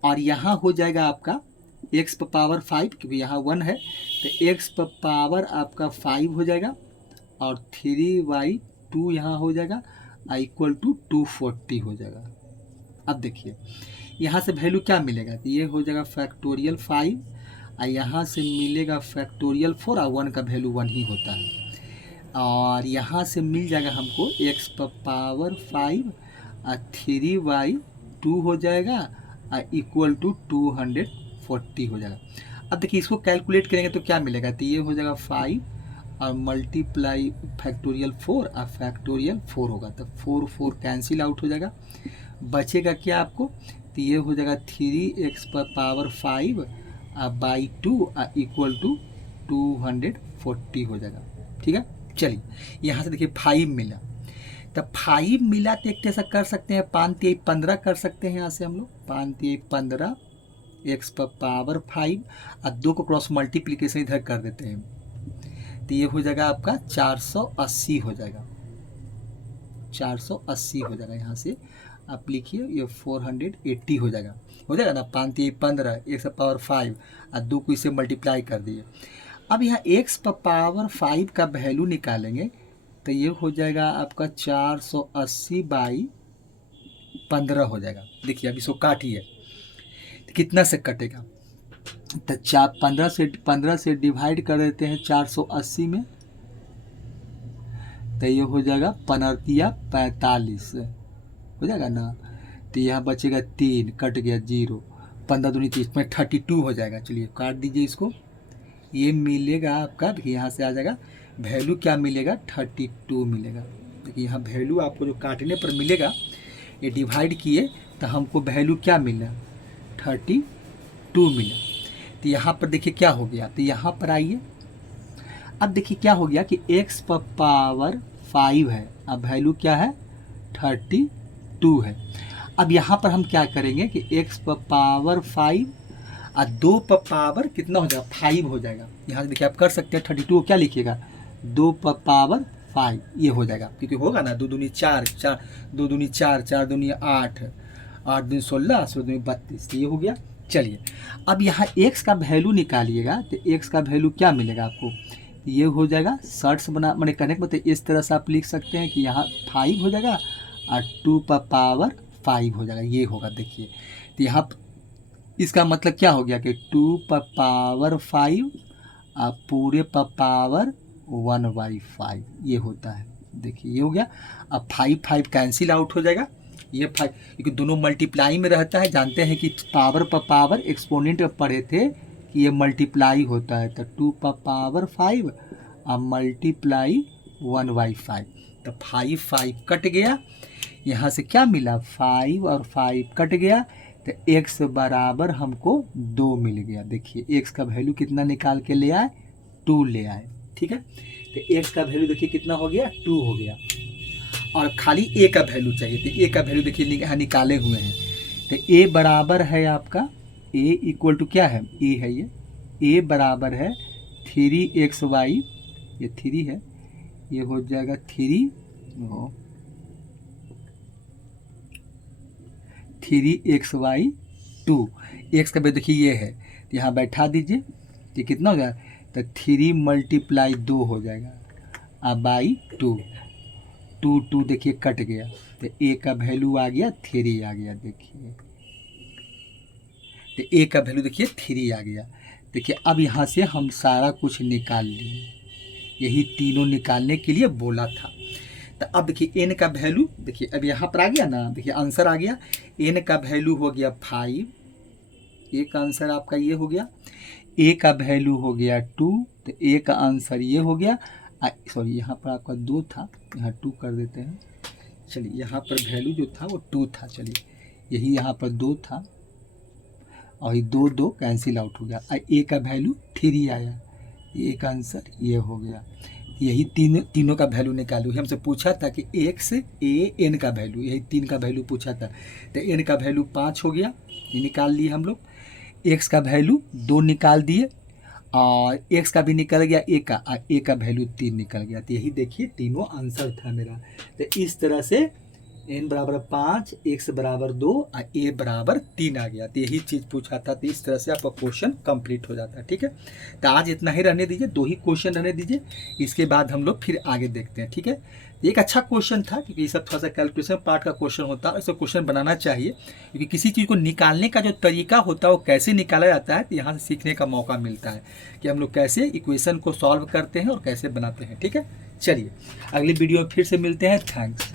और यहाँ हो जाएगा आपका x पर पावर 5, क्योंकि यहाँ 1 है तो x पर पावर आपका 5 हो जाएगा और 3/2 यहाँ हो जाएगा इक्वल टू 240 हो जाएगा। अब देखिए यहाँ से वैल्यू क्या मिलेगा, तो ये हो जाएगा फैक्टोरियल 5 और यहाँ से मिलेगा फैक्टोरियल 4 और 1 का वैल्यू 1 ही होता है, और यहाँ से मिल जाएगा हमको x पर पावर 5 और 3/2 हो जाएगा इक्वल टू 240 हो जाएगा। अब देखिए इसको कैलकुलेट करेंगे तो क्या मिलेगा, तो ये हो जाएगा 5 और मल्टीप्लाई फैक्टोरियल 4 और फैक्टोरियल 4 होगा, तो 4 कैंसिल आउट हो जाएगा, बचेगा क्या आपको, तो ये हो जाएगा 3x पर पावर 5/2 इक्वल टू 240 हो जाएगा, ठीक है। चलिए यहाँ से देखिए 5 मिला, तब 5 मिला तो एक ऐसा कर सकते हैं 5 3 15 कर सकते हैं। यहाँ से हम लोग 5 3 15 x पर पावर 5 और 2 को क्रॉस मल्टीप्लीकेशन इधर कर देते हैं, तो ये हो जाएगा आपका 480 हो जाएगा, 480 हो जाएगा। यहाँ से आप लिखिए ये 480 हो जाएगा ना। 5 3 15 x पावर 5 और 2 को इसे मल्टीप्लाई कर दिए। अब यहाँ x पर पावर 5 का वैल्यू निकालेंगे तो ये हो जाएगा आपका 480 बाई 15 हो जाएगा। देखिए अब इसको काटिए तो कितना से कटेगा, तो 15 से डिवाइड कर देते हैं 480 में, तो ये हो जाएगा 45 हो जाएगा ना। तो यहाँ बचेगा 3, कट गया 0, 15 दूनी 30 में 32 हो जाएगा। चलिए काट दीजिए इसको, ये मिलेगा आपका, देखिए यहाँ से आ जाएगा वैल्यू क्या मिलेगा 32 मिलेगा। देखिए यहाँ वैल्यू आपको जो काटने पर मिलेगा, ये डिवाइड किए तो हमको वैल्यू क्या मिला 32 मिला। तो यहाँ पर देखिए क्या हो गया, तो यहाँ पर आइए, अब देखिए क्या हो गया कि x पर पावर 5 है, अब वैल्यू क्या है 32 है। अब यहाँ पर हम क्या करेंगे कि x पर पावर 5 और 2 पर पावर कितना हो जाएगा 5 हो जाएगा। यहाँ से देखिए आप कर सकते हैं 32 को क्या लिखिएगा 2 पर पावर 5 ये हो जाएगा, क्योंकि होगा ना 2 दूनी 4, 2 दूनी 4, 4 दूनी 8, 8 दूनी 16, 16 दूनी 32, ये हो गया। चलिए अब यहाँ x का वैल्यू निकालिएगा, तो x का वैल्यू क्या मिलेगा आपको, ये हो जाएगा शर्ट्स बना मैंने कहने के मतलब इस तरह से आप लिख सकते हैं कि यहाँ 5 हो जाएगा और 2 पर पावर 5 हो जाएगा, ये होगा। देखिए तो यहाँ इसका मतलब क्या हो गया कि 2 पर पावर 5 और पूरे पर पावर 1/5 ये होता है। देखिए ये हो गया। अब 5 कैंसिल आउट हो जाएगा, ये 5 क्योंकि दोनों मल्टीप्लाई में रहता है। जानते हैं कि पावर पर पावर एक्सपोनेंट में पढ़े थे कि ये मल्टीप्लाई होता है, तो 2 पर पावर 5 और मल्टीप्लाई 1/5, तो 5 कट गया। यहाँ से क्या मिला 5 और 5 कट गया, तो x बराबर हमको 2 मिल गया। देखिए x का वैल्यू कितना निकाल के ले आए 2 ले आए, ठीक है। तो x का वैल्यू देखिए कितना हो गया 2 हो गया, और खाली a का वैल्यू चाहिए, तो a का वैल्यू देखिए यहाँ निकाले हुए हैं। तो a बराबर है आपका a इक्वल टू क्या है a है, ये a बराबर है 3xy, ये 3 है, ये हो जाएगा 3xy 2, x का वैल्यू देखिए ये है, तो यहाँ बैठा दीजिए, ये कितना हो जाएगा, तो 3 × 2 हो जाएगा, अब बाई 2 देखिए कट गया, तो a का वैल्यू आ गया 3 आ गया। देखिए तो a का वैल्यू देखिए 3 आ गया। देखिए अब यहाँ से हम सारा कुछ निकाल लिए, यही तीनों निकालने के लिए बोला था। तो अब देखिए n का वैल्यू देखिए अब यहाँ पर आ गया ना, देखिए आंसर आ गया, n का वैल्यू हो गया 5, a का आंसर आपका ये हो गया, a का वैल्यू हो गया 2, तो a का आंसर ये हो गया। सॉरी यहाँ पर आपका 2 था, यहाँ 2 कर देते हैं। चलिए यहाँ पर वैल्यू जो था वो 2 था, चलिए यही यहाँ पर 2 था और ये 2 कैंसिल आउट हो गया, a का वैल्यू 3 आया, a का आंसर ये हो गया। यही तीनों का वैल्यू निकालू, हमसे पूछा था कि x a n का वैल्यू, यही 3 का वैल्यू पूछा था, तो n का वैल्यू 5 हो गया, ये निकाल लिए हम लोग। x का वैल्यू 2 निकाल दिए और x का भी निकल गया, a का वैल्यू 3 निकल गया। तो यही देखिए तीनों आंसर था मेरा। तो इस तरह से n बराबर 5, x बराबर 2 और a बराबर 3 आ गया। तो यही चीज़ पूछा था, तो इस तरह से आपका क्वेश्चन कंप्लीट हो जाता है, ठीक है। तो आज इतना ही रहने दीजिए, 2 ही क्वेश्चन रहने दीजिए, इसके बाद हम लोग फिर आगे देखते हैं, ठीक है। एक अच्छा क्वेश्चन था क्योंकि ये सब थोड़ा सा कैलकुलेशन पार्ट का क्वेश्चन होता है, ऐसा क्वेश्चन बनाना चाहिए क्योंकि किसी चीज़ को निकालने का जो तरीका होता है वो कैसे निकाला जाता है, तो यहाँ से सीखने का मौका मिलता है कि हम लोग कैसे इक्वेशन को सॉल्व करते हैं और कैसे बनाते हैं, ठीक है। चलिए अगली वीडियो में फिर से मिलते हैं, थैंक्स।